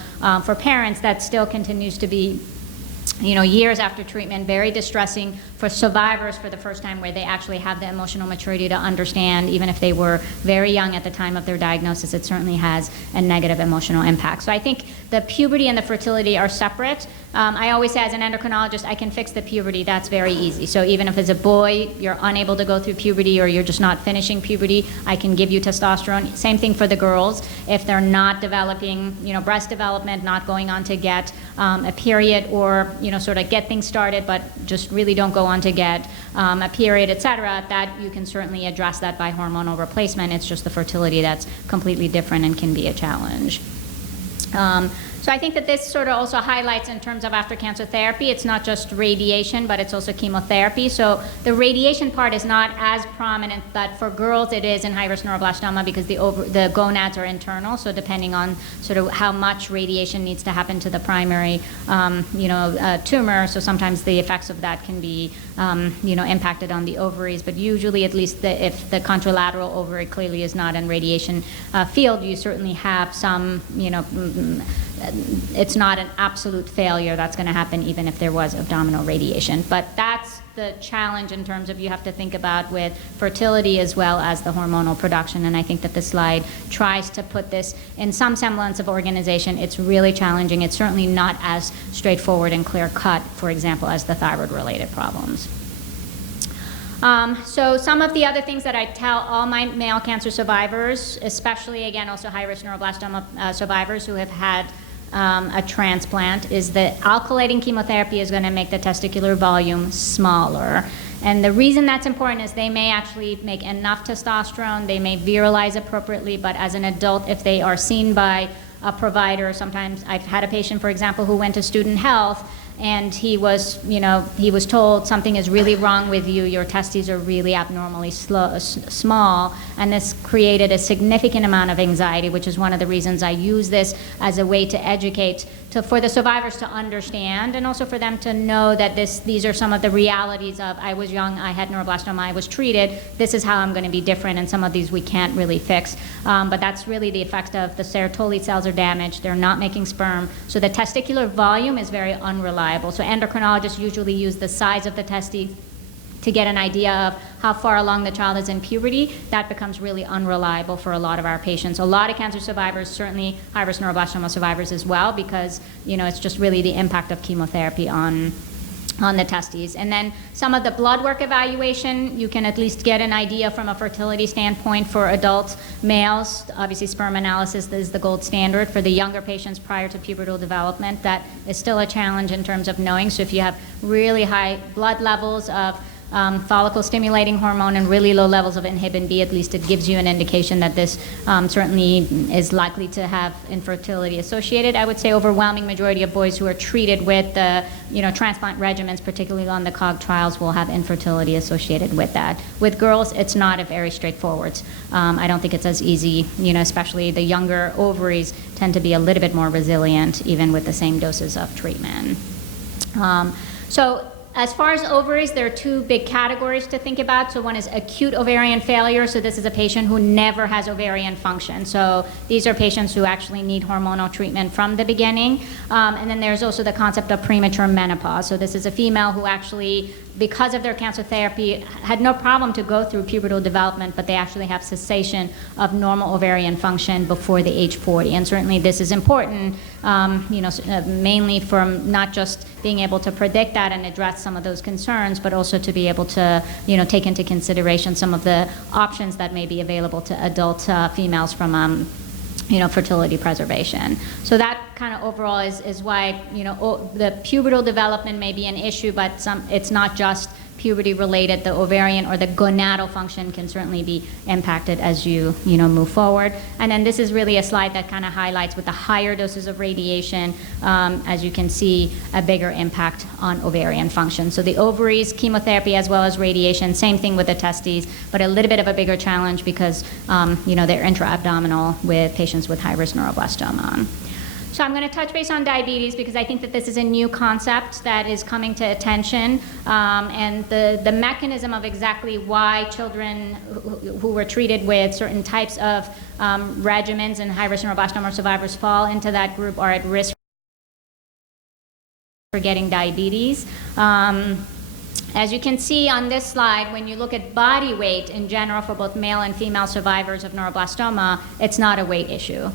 for parents that still continues to be, years after treatment, very distressing for survivors for the first time, where they actually have the emotional maturity to understand, even if they were very young at the time of their diagnosis, it certainly has a negative emotional impact. So I think the puberty and the fertility are separate. I always say, as an endocrinologist, I can fix the puberty. That's very easy. So even if as a boy you're unable to go through puberty, or you're just not finishing puberty, I can give you testosterone. Same thing for the girls. If they're not developing, breast development, not going on to get a period, or sort of get things started, but just really don't go on to get a period, etc., that you can certainly address that by hormonal replacement. It's just the fertility that's completely different and can be a challenge. So I think that this sort of also highlights, in terms of after cancer therapy, it's not just radiation, but it's also chemotherapy. So the radiation part is not as prominent, but for girls it is in high-risk neuroblastoma, because the gonads are internal. So depending on sort of how much radiation needs to happen to the primary, tumor, so sometimes the effects of that can be, impacted on the ovaries. But usually, at least if the contralateral ovary clearly is not in radiation field, you certainly have some, it's not an absolute failure that's going to happen even if there was abdominal radiation. But that's the challenge in terms of, you have to think about with fertility as well as the hormonal production. And I think that this slide tries to put this in some semblance of organization. It's really challenging. It's certainly not as straightforward and clear cut, for example, as the thyroid-related problems. So some of the other things that I tell all my male cancer survivors, especially, again, also high-risk neuroblastoma survivors who have had a transplant, is that alkylating chemotherapy is going to make the testicular volume smaller. And the reason that's important is they may actually make enough testosterone, they may virilize appropriately, but as an adult, if they are seen by a provider, sometimes I've had a patient, for example, who went to student health, and he was told something is really wrong with you, your testes are really abnormally small, and this created a significant amount of anxiety, which is one of the reasons I use this as a way to educate, for the survivors to understand, and also for them to know that these are some of the realities of, I was young, I had neuroblastoma, I was treated, this is how I'm going to be different, and some of these we can't really fix. But that's really the effect of the Sertoli cells are damaged, they're not making sperm, so the testicular volume is very unreliable. So endocrinologists usually use the size of the testes to get an idea of how far along the child is in puberty. That becomes really unreliable for a lot of our patients. A lot of cancer survivors, certainly high-risk neuroblastoma survivors as well, because it's just really the impact of chemotherapy on on the testes. And then some of the blood work evaluation, you can at least get an idea from a fertility standpoint for adult males. Obviously, sperm analysis is the gold standard. For the younger patients prior to pubertal development, that is still a challenge in terms of knowing. So if you have really high blood levels of follicle stimulating hormone and really low levels of inhibin B, at least it gives you an indication that this certainly is likely to have infertility associated. I would say overwhelming majority of boys who are treated with the transplant regimens, particularly on the COG trials, will have infertility associated with that. With girls, it's not a very straightforward. I don't think it's as easy, especially the younger ovaries tend to be a little bit more resilient even with the same doses of treatment. As far as ovaries, there are two big categories to think about. So one is acute ovarian failure. So this is a patient who never has ovarian function. So these are patients who actually need hormonal treatment from the beginning. And then there's also the concept of premature menopause. So this is a female who actually, because of their cancer therapy, had no problem to go through pubertal development, but they actually have cessation of normal ovarian function before the age 40. And certainly this is important, mainly from not just being able to predict that and address some of those concerns, but also to be able to, take into consideration some of the options that may be available to adult females from fertility preservation. So that kind of overall is why, the pubertal development may be an issue, but it's not just puberty related. The ovarian or the gonadal function can certainly be impacted as you move forward. And then this is really a slide that kind of highlights with the higher doses of radiation, as you can see, a bigger impact on ovarian function. So the ovaries, chemotherapy as well as radiation, same thing with the testes, but a little bit of a bigger challenge because they're intra-abdominal with patients with high-risk neuroblastoma. So I'm going to touch base on diabetes because I think that this is a new concept that is coming to attention, and the mechanism of exactly why children who were treated with certain types of regimens and high-risk neuroblastoma survivors fall into that group are at risk for getting diabetes. As you can see on this slide, when you look at body weight in general for both male and female survivors of neuroblastoma, it's not a weight issue.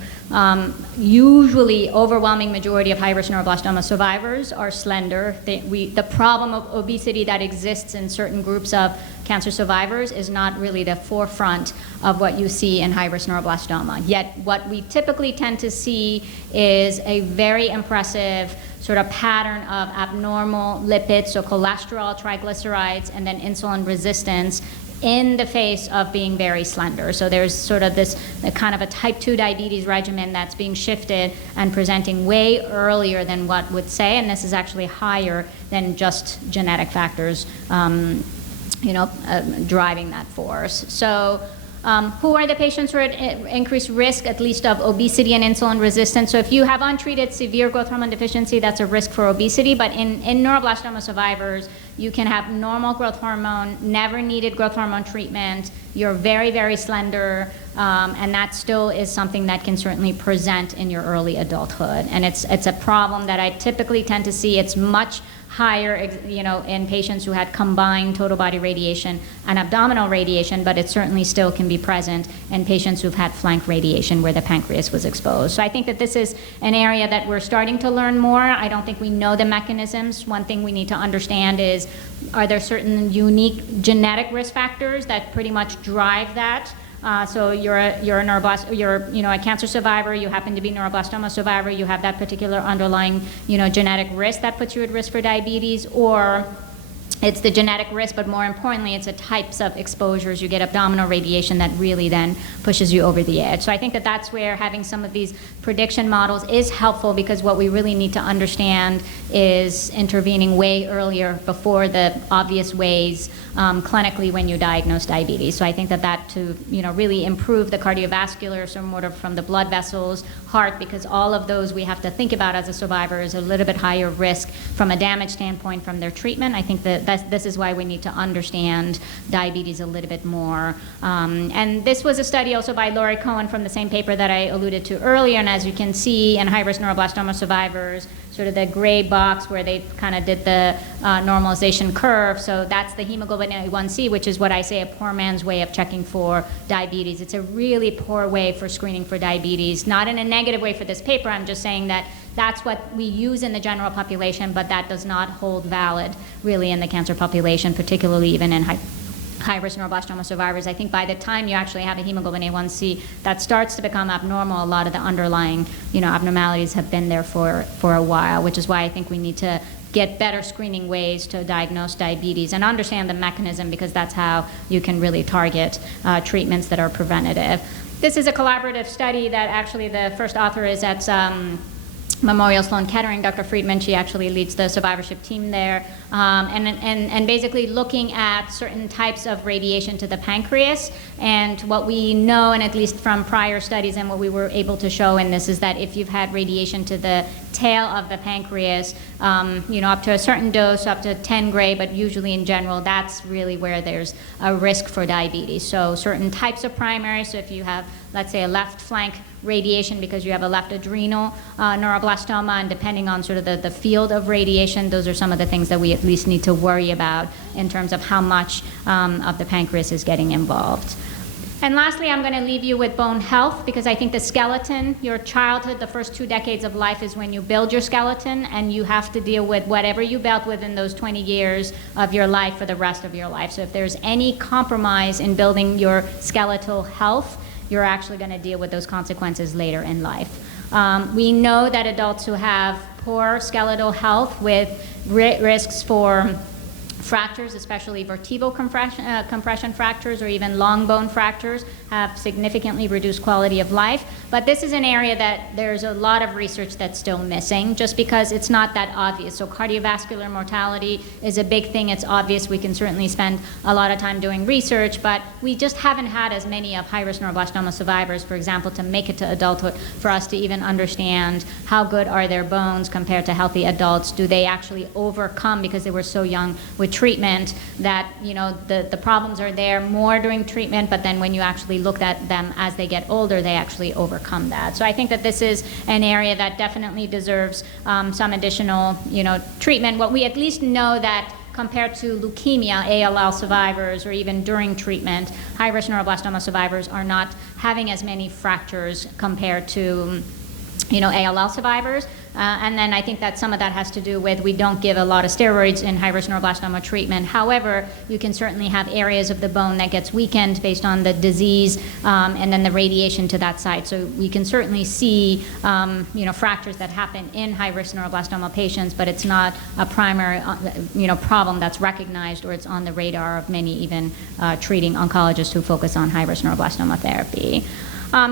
Usually, overwhelming majority of high-risk neuroblastoma survivors are slender. The problem of obesity that exists in certain groups of cancer survivors is not really the forefront of what you see in high-risk neuroblastoma. Yet what we typically tend to see is a very impressive sort of pattern of abnormal lipids, so cholesterol, triglycerides, and then insulin resistance in the face of being very slender. So there's sort of this kind of a type 2 diabetes regimen that's being shifted and presenting way earlier than what would say, and this is actually higher than just genetic factors driving that force. So who are the patients who are at increased risk, at least of obesity and insulin resistance? So if you have untreated severe growth hormone deficiency, that's a risk for obesity. But in neuroblastoma survivors, you can have normal growth hormone, never needed growth hormone treatment, you're very, very slender, and that still is something that can certainly present in your early adulthood. And it's a problem that I typically tend to see. It's much higher, in patients who had combined total body radiation and abdominal radiation, but it certainly still can be present in patients who've had flank radiation where the pancreas was exposed. So I think that this is an area that we're starting to learn more. I don't think we know the mechanisms. One thing we need to understand is, are there certain unique genetic risk factors that pretty much drive that? So you're a cancer survivor, you happen to be a neuroblastoma survivor, you have that particular underlying genetic risk that puts you at risk for diabetes, or it's the genetic risk, but more importantly, it's the types of exposures. You get abdominal radiation that really then pushes you over the edge. So I think that that's where having some of these prediction models is helpful, because what we really need to understand is intervening way earlier before the obvious ways clinically when you diagnose diabetes. So I think that to really improve the cardiovascular, so more from the blood vessels, heart, because all of those we have to think about as a survivor is a little bit higher risk from a damage standpoint from their treatment. I think that this is why we need to understand diabetes a little bit more. And this was a study also by Laurie Cohen from the same paper that I alluded to earlier, and as you can see in high-risk neuroblastoma survivors, sort of the gray box where they kind of did the normalization curve. So that's the hemoglobin A1C, which is what I say a poor man's way of checking for diabetes. It's a really poor way for screening for diabetes, not in a negative way for this paper. I'm just saying that that's what we use in the general population, but that does not hold valid really in the cancer population, particularly even in high-risk neuroblastoma survivors. I think by the time you actually have a hemoglobin A1C that starts to become abnormal, a lot of the underlying abnormalities have been there for a while, which is why I think we need to get better screening ways to diagnose diabetes and understand the mechanism, because that's how you can really target treatments that are preventative. This is a collaborative study that actually the first author is at Memorial Sloan Kettering, Dr. Friedman. She actually leads the survivorship team there, and basically looking at certain types of radiation to the pancreas. And what we know, and at least from prior studies and what we were able to show in this, is that if you've had radiation to the tail of the pancreas, up to a certain dose, up to 10 gray, but usually in general, that's really where there's a risk for diabetes. So certain types of primary, so if you have, let's say, a left flank radiation because you have a left adrenal neuroblastoma, and depending on sort of the field of radiation, those are some of the things that we at least need to worry about in terms of how much of the pancreas is getting involved. And lastly, I'm going to leave you with bone health, because I think the skeleton, your childhood, the first 2 decades of life is when you build your skeleton, and you have to deal with whatever you built within those 20 years of your life for the rest of your life. So if there's any compromise in building your skeletal health, you're actually going to deal with those consequences later in life. We know that adults who have poor skeletal health with risks for fractures, especially vertebral compression fractures or even long bone fractures, have significantly reduced quality of life. But this is an area that there's a lot of research that's still missing, just because it's not that obvious. So cardiovascular mortality is a big thing. It's obvious. We can certainly spend a lot of time doing research, but we just haven't had as many of high-risk neuroblastoma survivors, for example, to make it to adulthood for us to even understand how good are their bones compared to healthy adults. Do they actually overcome, because they were so young with treatment, that the problems are there more during treatment, but then when you actually look at them as they get older, they actually overcome that. So I think that this is an area that definitely deserves some additional treatment. What we at least know that compared to leukemia, ALL survivors, or even during treatment, high-risk neuroblastoma survivors are not having as many fractures compared to ALL survivors. And then I think that some of that has to do with we don't give a lot of steroids in high-risk neuroblastoma treatment. However, you can certainly have areas of the bone that gets weakened based on the disease and then the radiation to that site. So we can certainly see fractures that happen in high-risk neuroblastoma patients, but it's not a primary problem that's recognized, or it's on the radar of many even treating oncologists who focus on high-risk neuroblastoma therapy.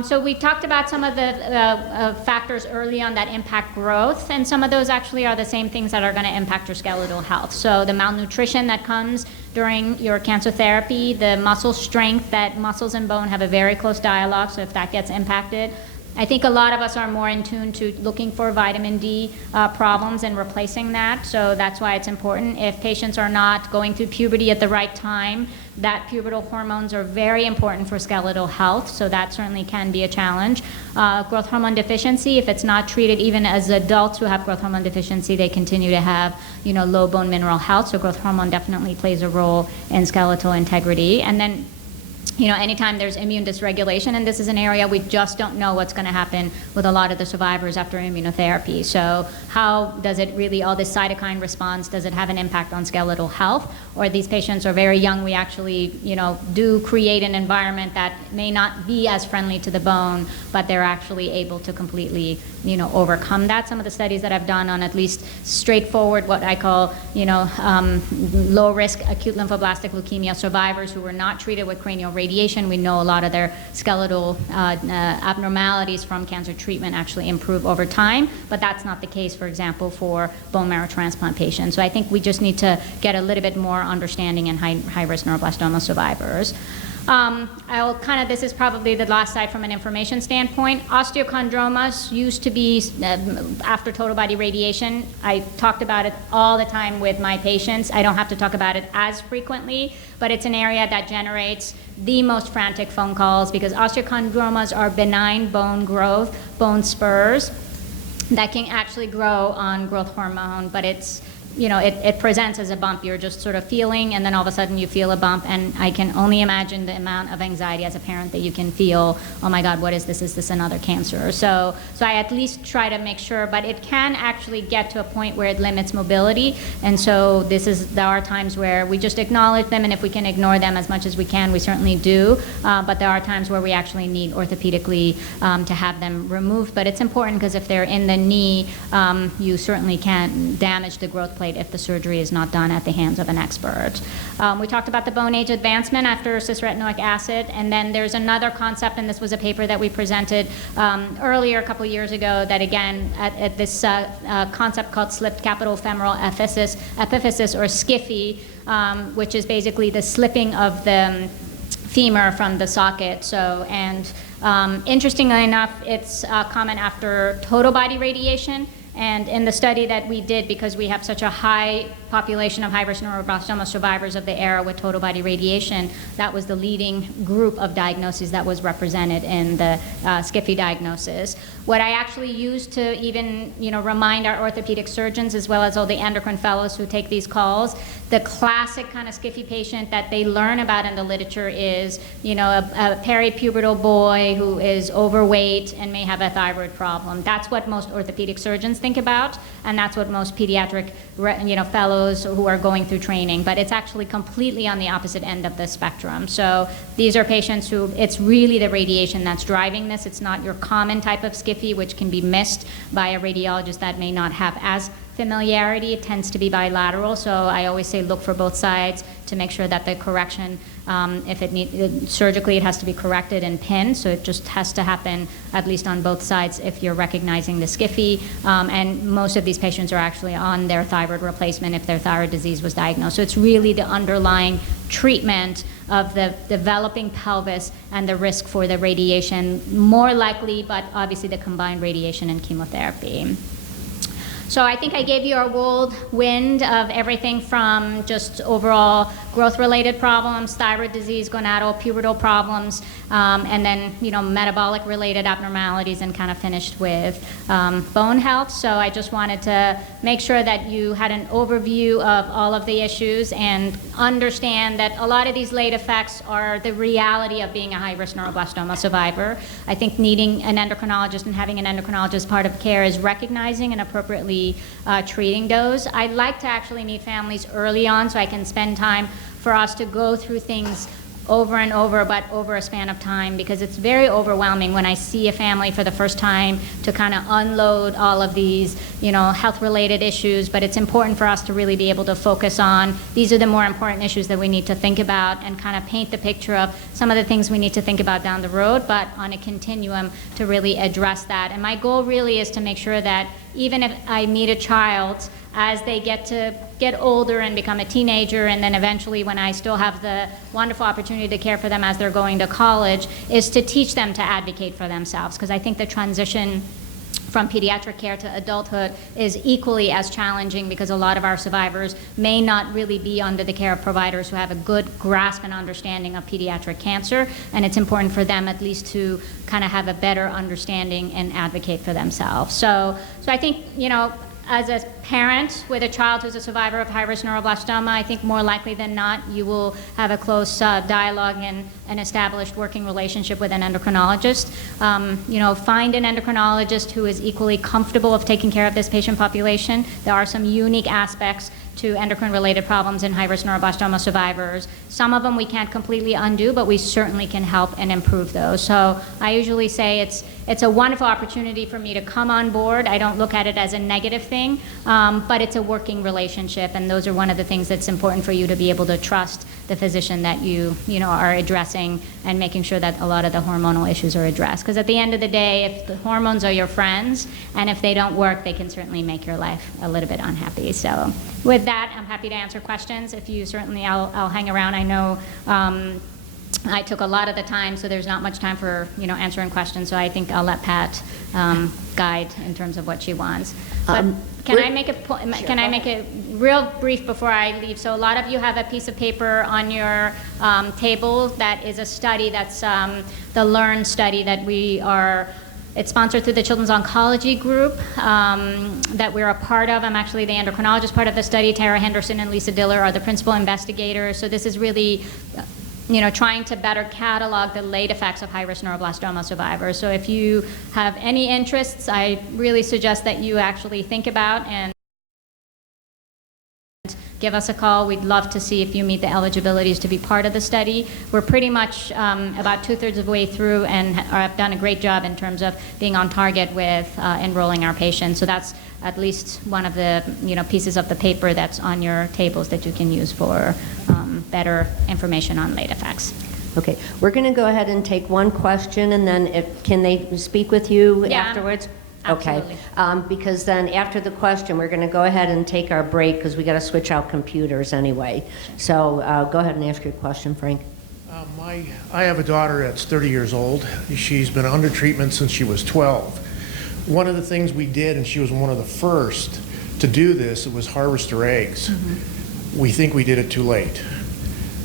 So we talked about some of the factors early on that impact growth, and some of those actually are the same things that are going to impact your skeletal health. So the malnutrition that comes during your cancer therapy, the muscle strength, that muscles and bone have a very close dialogue, so if that gets impacted, I think a lot of us are more in tune to looking for vitamin D problems and replacing that, so that's why it's important. If patients are not going through puberty at the right time, that pubertal hormones are very important for skeletal health, so that certainly can be a challenge. Growth hormone deficiency, if it's not treated, even as adults who have growth hormone deficiency, they continue to have low bone mineral health, so growth hormone definitely plays a role in skeletal integrity. And then anytime there's immune dysregulation, and this is an area we just don't know what's going to happen with a lot of the survivors after immunotherapy. So how does it really, all this cytokine response, does it have an impact on skeletal health? Or these patients are very young, we actually, do create an environment that may not be as friendly to the bone, but they're actually able to completely, overcome that. Some of the studies that I've done on at least straightforward, what I call, low-risk acute lymphoblastic leukemia survivors who were not treated with cranial radiation, we know a lot of their skeletal abnormalities from cancer treatment actually improve over time, but that's not the case, for example, for bone marrow transplant patients. So I think we just need to get a little bit more understanding in high-risk neuroblastoma survivors. This is probably the last slide from an information standpoint. Osteochondromas used to be after total body radiation. I talked about it all the time with my patients. I don't have to talk about it as frequently, but it's an area that generates the most frantic phone calls, because osteochondromas are benign bone growth, bone spurs. that can actually grow on growth hormone, but it's, it presents as a bump. You're just sort of feeling, and then all of a sudden you feel a bump, and I can only imagine the amount of anxiety as a parent that you can feel, oh my God, what is this? Is this another cancer? So I at least try to make sure, but it can actually get to a point where it limits mobility, and so there are times where we just acknowledge them, and if we can ignore them as much as we can, we certainly do, but there are times where we actually need orthopedically to have them removed, but it's important because if they're in the knee, you certainly can't damage the growth plate if the surgery is not done at the hands of an expert. We talked about the bone age advancement after cisretinoic acid, and then there's another concept, and this was a paper that we presented earlier a couple years ago that again, at this concept called slipped capitofemoral epiphysis or Skippy, which is basically the slipping of the femur from the socket. Interestingly enough, it's common after total body radiation. And in the study that we did, because we have such a high population of high-risk neuroblastoma survivors of the era with total body radiation, that was the leading group of diagnoses that was represented in the Skippy diagnosis. What I actually used to even remind our orthopedic surgeons as well as all the endocrine fellows who take these calls, the classic kind of Skippy patient that they learn about in the literature is a peripubertal boy who is overweight and may have a thyroid problem. That's what most orthopedic surgeons think about, and that's what most pediatric fellows who are going through training, but it's actually completely on the opposite end of the spectrum. So these are patients who it's really the radiation that's driving this. It's not your common type of Skippy, which can be missed by a radiologist that may not have as familiarity. It tends to be bilateral, so I always say look for both sides to make sure that the correction, if it needs surgically, it has to be corrected and pinned, so it just has to happen at least on both sides if you're recognizing the Skippy, and most of these patients are actually on their thyroid replacement if their thyroid disease was diagnosed. So it's really the underlying treatment of the developing pelvis and the risk for the radiation, more likely, but obviously the combined radiation and chemotherapy. So I think I gave you a whirlwind of everything from just overall growth-related problems, thyroid disease, gonadal, pubertal problems, and then metabolic-related abnormalities, and kind of finished with bone health. So I just wanted to make sure that you had an overview of all of the issues and understand that a lot of these late effects are the reality of being a high-risk neuroblastoma survivor. I think needing an endocrinologist and having an endocrinologist part of care is recognizing and appropriately treating those. I'd like to actually meet families early on so I can spend time for us to go through things over and over, but over a span of time, because it's very overwhelming when I see a family for the first time to kind of unload all of these, health-related issues, but it's important for us to really be able to focus on these are the more important issues that we need to think about and kind of paint the picture of some of the things we need to think about down the road, but on a continuum to really address that. And my goal really is to make sure that even if I meet a child as they get older and become a teenager, and then eventually when I still have the wonderful opportunity to care for them as they're going to college, is to teach them to advocate for themselves, because I think the transition from pediatric care to adulthood is equally as challenging, because a lot of our survivors may not really be under the care of providers who have a good grasp and understanding of pediatric cancer, and it's important for them at least to kind of have a better understanding and advocate for themselves. So I think, as a parent with a child who's a survivor of high-risk neuroblastoma, I think more likely than not you will have a close dialogue and an established working relationship with an endocrinologist. Find an endocrinologist who is equally comfortable of taking care of this patient population. There are some unique aspects to endocrine-related problems in high-risk neuroblastoma survivors. Some of them we can't completely undo, but we certainly can help and improve those. So I usually say it's a wonderful opportunity for me to come on board. I don't look at it as a negative thing, but it's a working relationship, and those are one of the things that's important for you to be able to trust the physician that you are addressing, and making sure that a lot of the hormonal issues are addressed. Because at the end of the day, if the hormones are your friends, and if they don't work, they can certainly make your life a little bit unhappy. So with that, I'm happy to answer questions. If you certainly, I'll hang around. I know I took a lot of the time, so there's not much time for answering questions. So I think I'll let Pat guide in terms of what she wants. But can I make it real brief before I leave? So a lot of you have a piece of paper on your table that is a study that's the LEARN study that we are It's sponsored through the Children's Oncology Group that we're a part of. I'm actually the endocrinologist part of the study. Tara Henderson and Lisa Diller are the principal investigators. So this is really trying to better catalog the late effects of high-risk neuroblastoma survivors. So if you have any interests, I really suggest that you actually think about and give us a call. We'd love to see if you meet the eligibilities to be part of the study. We're pretty much about 2/3 of the way through and have done a great job in terms of being on target with enrolling our patients. So that's at least one of the pieces of the paper that's on your tables that you can use for better information on late effects. Okay, we're going to go ahead and take one question, and then can they speak with you afterwards? Absolutely. Okay, because then after the question, we're going to go ahead and take our break because we got to switch out computers anyway. So go ahead and ask your question, Frank. I have a daughter that's 30 years old. She's been under treatment since she was 12. One of the things we did, and she was one of the first to do this, it was harvest her eggs. Mm-hmm. We think we did it too late.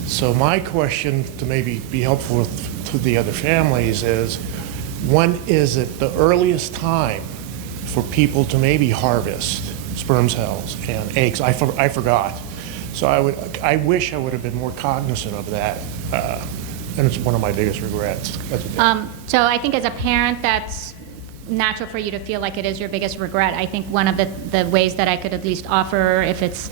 So my question, to maybe be helpful to the other families, is when is it the earliest time for people to maybe harvest sperm cells and eggs? I forgot. So I wish I would have been more cognizant of that. And it's one of my biggest regrets. So I think as a parent, that's natural for you to feel like it is your biggest regret. I think one of the ways that I could at least offer, if it's,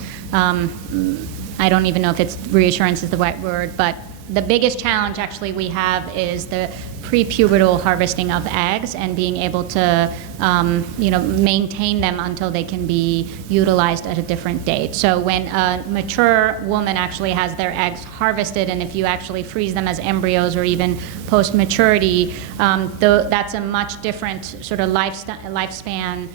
I don't even know if it's reassurance is the right word, but the biggest challenge actually we have is the prepubertal harvesting of eggs and being able to maintain them until they can be utilized at a different date. So when a mature woman actually has their eggs harvested, and if you actually freeze them as embryos or even post-maturity, that's a much different sort of lifespan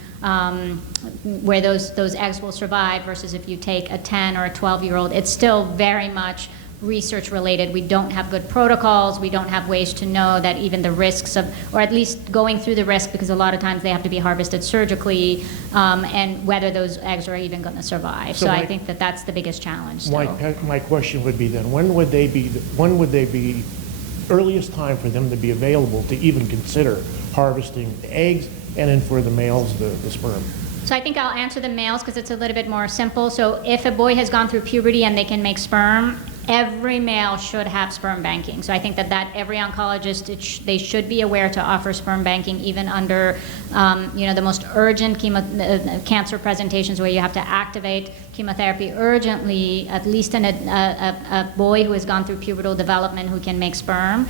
where those eggs will survive versus if you take a 10 or a 12-year-old. It's still very much research related. We don't have good protocols. We don't have ways to know that even the risks of, or at least going through the risk, because a lot of times they have to be harvested surgically, and whether those eggs are even going to survive. So I think that's the biggest challenge. My question would be then, when would they be earliest time for them to be available to even consider harvesting the eggs, and then for the males, the sperm? So I think I'll answer the males because it's a little bit more simple. So if a boy has gone through puberty and they can make sperm, every male should have sperm banking. So I think that every oncologist, they should be aware to offer sperm banking even under the most urgent cancer presentations where you have to activate chemotherapy urgently, at least in a boy who has gone through pubertal development who can make sperm.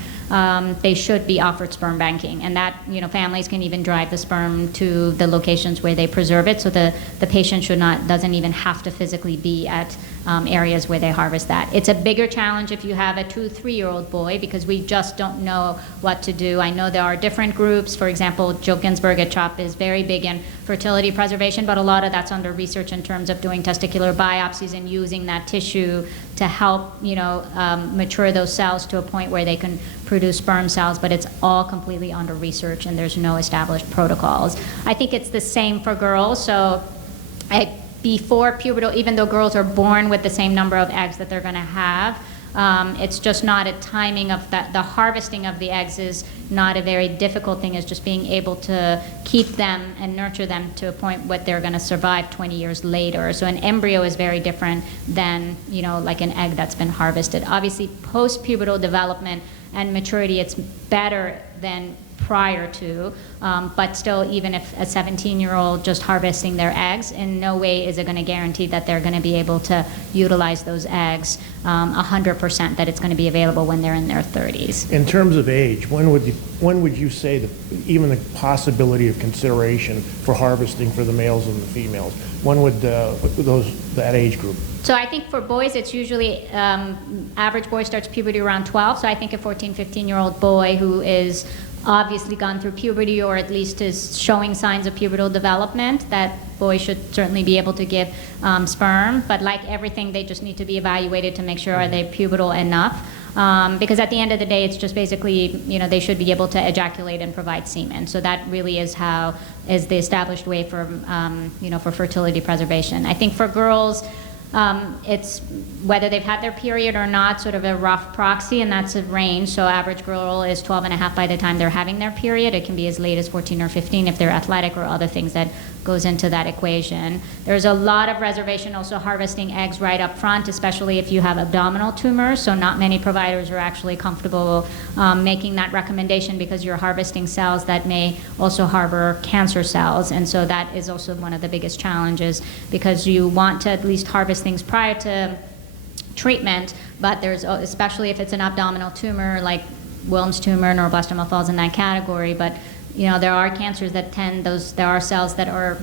They should be offered sperm banking, and that families can even drive the sperm to the locations where they preserve it, so the patient doesn't even have to physically be at areas where they harvest that. It's a bigger challenge if you have a 2-3-year-old boy because we just don't know what to do. I know there are different groups. For example, Joe Ginsburg at CHOP is very big in fertility preservation, but a lot of that's under research in terms of doing testicular biopsies and using that tissue to help mature those cells to a point where they can produce sperm cells, but it's all completely under research and there's no established protocols. I think it's the same for girls. So before pubertal, even though girls are born with the same number of eggs that they're going to have, it's just not a timing of that. The harvesting of the eggs is not a very difficult thing. It's just being able to keep them and nurture them to a point where they're going to survive 20 years later. So an embryo is very different than like an egg that's been harvested. Obviously, post-pubertal development and maturity, it's better than prior to, but still, even if a 17-year-old just harvesting their eggs, in no way is it going to guarantee that they're going to be able to utilize those eggs 100%, that it's going to be available when they're in their 30s. In terms of age, when would you say that even the possibility of consideration for harvesting for the males and the females, when would that age group? So I think for boys, it's usually average boy starts puberty around 12. So I think a 14, 15-year-old boy who is obviously gone through puberty or at least is showing signs of pubertal development, that boy should certainly be able to give sperm. But like everything, they just need to be evaluated to make sure are they pubertal enough. Because at the end of the day, it's just basically, they should be able to ejaculate and provide semen. So that really is the established way for, for fertility preservation. I think for girls, It's whether they've had their period or not, sort of a rough proxy, and that's a range. So average girl is 12 and a half by the time they're having their period. It can be as late as 14 or 15 if they're athletic or other things that goes into that equation. There's a lot of reservation also harvesting eggs right up front, especially if you have abdominal tumors. So not many providers are actually comfortable making that recommendation because you're harvesting cells that may also harbor cancer cells. And so that is also one of the biggest challenges, because you want to at least harvest things prior to treatment, but there's, especially if it's an abdominal tumor like Wilms tumor, neuroblastoma falls in that category, but there are cancers that there are cells that are,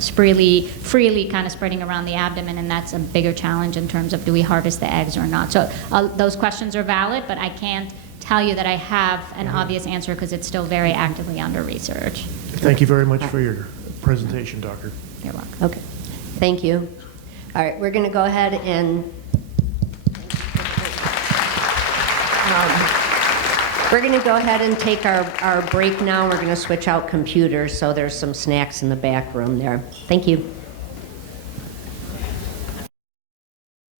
freely kind of spreading around the abdomen, and that's a bigger challenge in terms of do we harvest the eggs or not. So those questions are valid, but I can't tell you that I have an obvious answer because it's still very actively under research. Thank you very much for your presentation, Doctor. You're welcome. Okay, thank you. All right, we're going to go ahead and take our break now. We're going to switch out computers, so there's some snacks in the back room there. Thank you.